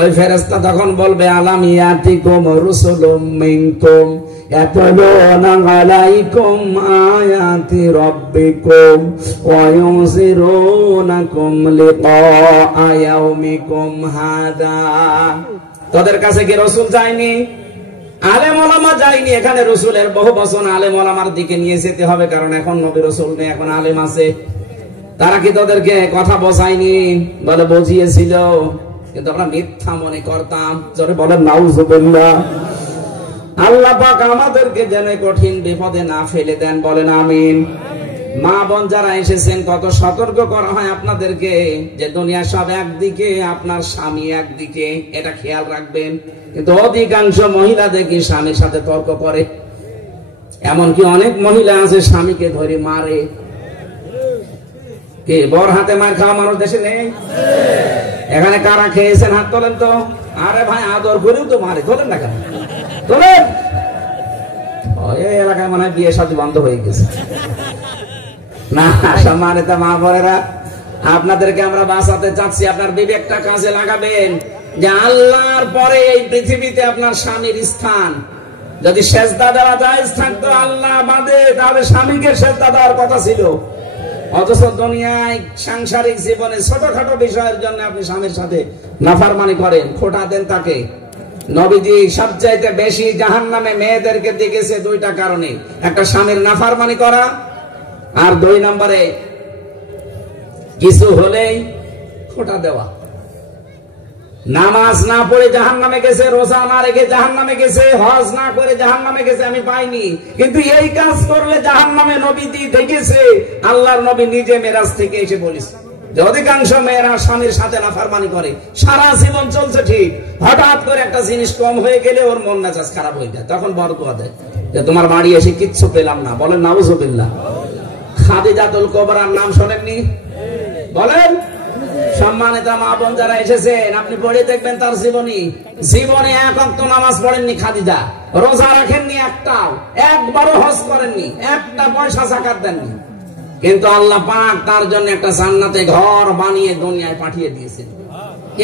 ওই ফেরেশতা তখন বলবে, আলাম ইয়াতিকুম রুসুলুম মিনকুম ইয়াতলুনা আলাইকুম আয়াতি রাব্বিকুম ওয়া ইউনজিরুনাকুম লিকাআ ইয়াউমিকুম হাদা। তোদের কাছে কি রাসূল যায়নি? আলেম ওলামা যায়নি। এখানে রাসূলের বহু বচন আলেম ওলামার দিকে নিয়ে যেতে হবে, কারণ এখন নবী রাসূল নেই, এখন আলেম আছে। তারা কি তোদেরকে কথা বোঝায়নি? বলে বুঝিয়েছিল, কিন্তু আমরা মিথ্যা মনে করতাম। জোরে বলেন নাউজুবিল্লাহ। আল্লাহ পাক আমাদেরকে যেন কঠিন বিপদে না ফেলে দেন, বলেন আমিন। মা বোন যারা এসেছেন, কত সতর্ক করা হয় আপনাদেরকে যে দুনিয়া সব একদিকে, আপনার স্বামী একদিকে, এটা খেয়াল রাখবেন। কিন্তু অধিকাংশ মহিলা দেখি স্বামীর সাথে তর্ক করে, এমনকি অনেক মহিলা আছে স্বামীকে ধরে মারে। কি বর হাতে মার খাওয়া মানুষ দেশে নেই? এখানে কারা খেয়েছেন হাত তোলেন তো। আরে ভাই, আদর করেও তো মারে, তোলেন না কেন? তোলেন। এই এলাকায় মনে হয় বিয়ে শাদী বন্ধ হয়ে গেছে না। সম্মানিত মা বোনেরা, আপনাদেরকে আমরা বাঁচাতে চাচ্ছি। আপনার বিবেকটা কাজে লাগাবেন যে আল্লাহর পরে এই পৃথিবীতে আপনার স্বামীর স্থান। যদি সেজদা দেওয়া জায়েজ থাকতো আল্লাহ বাদে, তাহলে স্বামীকে সেজদা দেওয়ার কথা ছিল। অথচ দুনিয়ায় সাংসারিক জীবনে ছোটখাটো বিষয়ের জন্য আপনি স্বামীর সাথে নাফরমানি করেন, খোঁটা দেন তাকে। নবীজি সবচাইতে বেশি জাহান্নামে মেয়েদেরকে দেখেছে 2টা কারণে। একটা স্বামীর নাফরমানি করা, আর 2 নম্বরে কিছু হলেই খোঁটা দেওয়া। নামাজ না পড়ে জাহান্নামে গেছে, রোজা না রেখে জাহান্নামে গেছে, হজ না করে জাহান্নামে গেছে, আমি পাইনি। কিন্তু এই কাজ করলে জাহান্নামে নবী দেখেছে, আল্লাহর নবী নিজে মেরাজ থেকে এসে বলেছে যে অধিকাংশ মেয়েরা স্বামীর সাথে নাফরমানি করে, সারা জীবন চলছে ঠিক, হঠাৎ করে একটা জিনিস কম হয়ে গেলে ওর মন মেজাজ খারাপ হয়ে যায়, তখন বরদোয়া দেয় যে তোমার বাড়ি এসে কিচ্ছু পেলাম না। বলেন নাউজুবিল্লাহ। খাদিজাতুল কুবরার নাম শোনেননি? বলেন। সম্মানিত মা বোন যারা এসেছেন, আপনি পড়ে দেখবেন তার জীবনে এক ওয়াক্ত নামাজ পড়েননি খাদিজা, রোজা রাখেননি একটাও, একবারও হজ করেননি, একটা পয়সা যাকাত দেননি। কিন্তু আল্লাহ পাক তার জন্য একটা জান্নাতে ঘর বানিয়ে দুনিয়ায় পাঠিয়ে দিয়েছেন।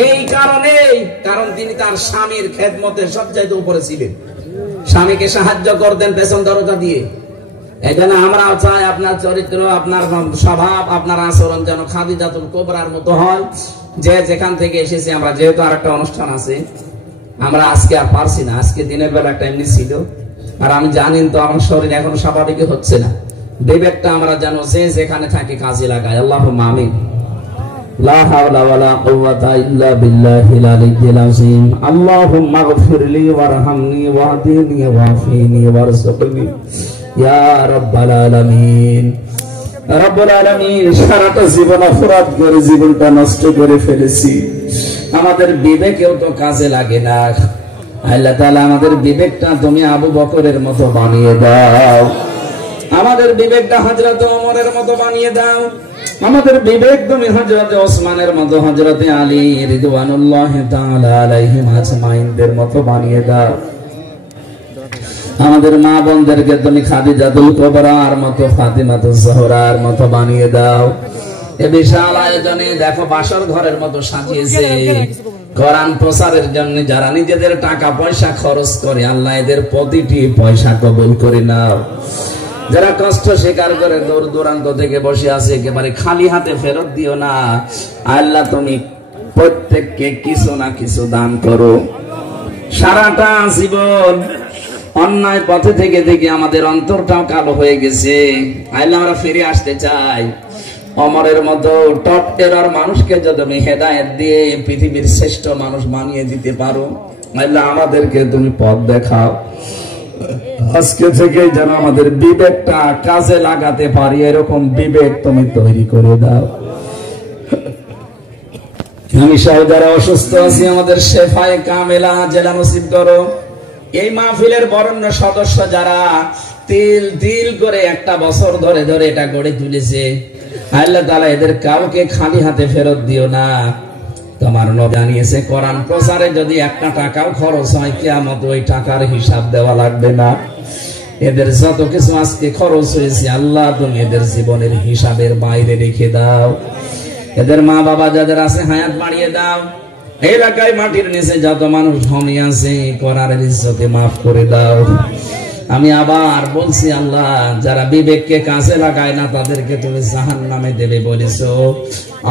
এই কারণ তিনি তার স্বামীর খেদমতে সবচাইতে উপরে ছিলেন, স্বামীকে সাহায্য করতেন পেছন দরজা দিয়ে। এই জন্য আমরাও চাই আপনার চরিত্র, আপনার স্বভাব, আপনার আচরণ যেন খাদিজাতুল কুবরার মতো হয়। যে যেখান থেকে এসেছি আমরা, যেহেতু আর একটা অনুষ্ঠান আছে, আমরা আজকে আর পারছি না, আজকে দিনের বেলা একটা এমনি ছিল, আর আমি জানি তো আমার শরীর এখন স্বাভাবিক হচ্ছে না, বিবেকটা আমরা যেন যে যেখানে থাকি কাজে লাগাই। আল্লাহুম্মা আমিন। লা হাওলা ওয়ালা কুওয়াতা ইল্লা বিল্লাহিল আলিয়্যিল আযীম। আল্লাহুম্মা গফিরলি ওয়ারহামনি ওয়াহদিনি ওয়াফিনি ওয়ারযুকনি ইয়া রাব্বাল আলামিন। রব্বুল আলামিন, সারাটা জীবন অপরাধ করে জীবনটা নষ্ট করে ফেলেছি, আমাদের বিবেকেও তো কাজে লাগে না। আল্লাহ তাআলা আমাদের বিবেকটা তুমি আবু বকরের মতো বানিয়ে দাও, আমাদের বিবেকটা হযরত ওমরের মতো বানিয়ে দাও, আমাদের বিবেক তুমি হযরত ওসমানের মতো, হযরত আলী রিদওয়ানুল্লাহি তাআলা আলাইহিম আজমাইনদের মতো বানিয়ে দাও। আমাদের মা বোনদেরকে তুমি খাদিজাতুল কুবরার মতো, ফাতিমাতুজ জোহরার মতো বানিয়ে দাও। এই বিশাল আয়োজনে দেখো বাসর ঘরের মতো সাজিয়েছে কোরআন প্রচারের জন্য। যারা নিজেদের টাকা পয়সা খরচ করে, আল্লাহ এদের প্রতিটি পয়সা কবুল করে নাও। যারা কষ্ট স্বীকার করে দূর দূরান্ত থেকে বসে আছে, একেবারে খালি হাতে ফেরত দিও না। আল্লাহ তুমি প্রত্যেককে কিছু না কিছু দান করো। সারাটা জীবন অন্যায় পথে থেকে থেকে আমাদের অন্তরটাও কালো হয়ে গেছে, আল্লাহ আমরা ফিরে আসতে চাই। ওমরের মতো টপ টেরার মানুষকে যদি তুমি হেদায়েত দিয়ে পৃথিবীর শ্রেষ্ঠ মানুষ বানিয়ে দিতে পারো, আল্লাহ আমাদেরকে তুমি পথ দেখাও। আজকে থেকে যেন আমাদের বিবেকটা কাজে লাগাতে পারি, এরকম বিবেক তুমি তৈরি করে দাও। আমি সহ যারা অসুস্থ আছি, আমাদের শেফায়ে কামেলা জেলা নসিব করো। এই মাহফিলের বরেণ্য সদস্য যারা তিল তিল করে একটা বছর ধরে ধরে এটা গড়ে তুলেছে, আল্লাহ তাআলা এদের কাউকে খালি হাতে ফেরত দিও না। তোমার নবী জানিয়েছে কোরআন প্রচারে যদি একটা টাকাও খরচ হয়, কিয়ামত ওই টাকার হিসাব দেওয়া লাগবে না। এদের যত কিছু আজকে খরচ হয়েছে, আল্লাহ তুমি এদের জীবনের হিসাবের বাইরে রেখে দাও। এদের মা বাবা যাদের আছে, হায়াত বাড়িয়ে দাও। এলাকায় মাটির নিচে যত মানুষ ধনী আছে, কোরআনের ইজ্জতে মাফ করে দাও। আমি আবার বলছি, আল্লাহ যারা বিবেককে কাজে লাগায় না, তাদেরকে তুমি জাহান্নামে দেবে বলেছো,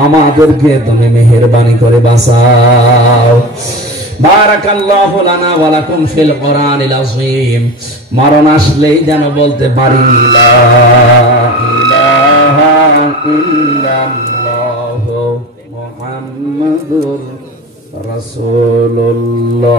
আমাদেরকে তুমি মেহেরবানি করে বাঁচাও। বারাকাল্লাহু লানা ওয়া লাকুম ফিল কোরআনিল আযীম। মরণ আসলেই যেন বলতে পারি লা ইলাহা ইল্লাল্লাহু মুহাম্মাদুর রাসূলুল্লাহ।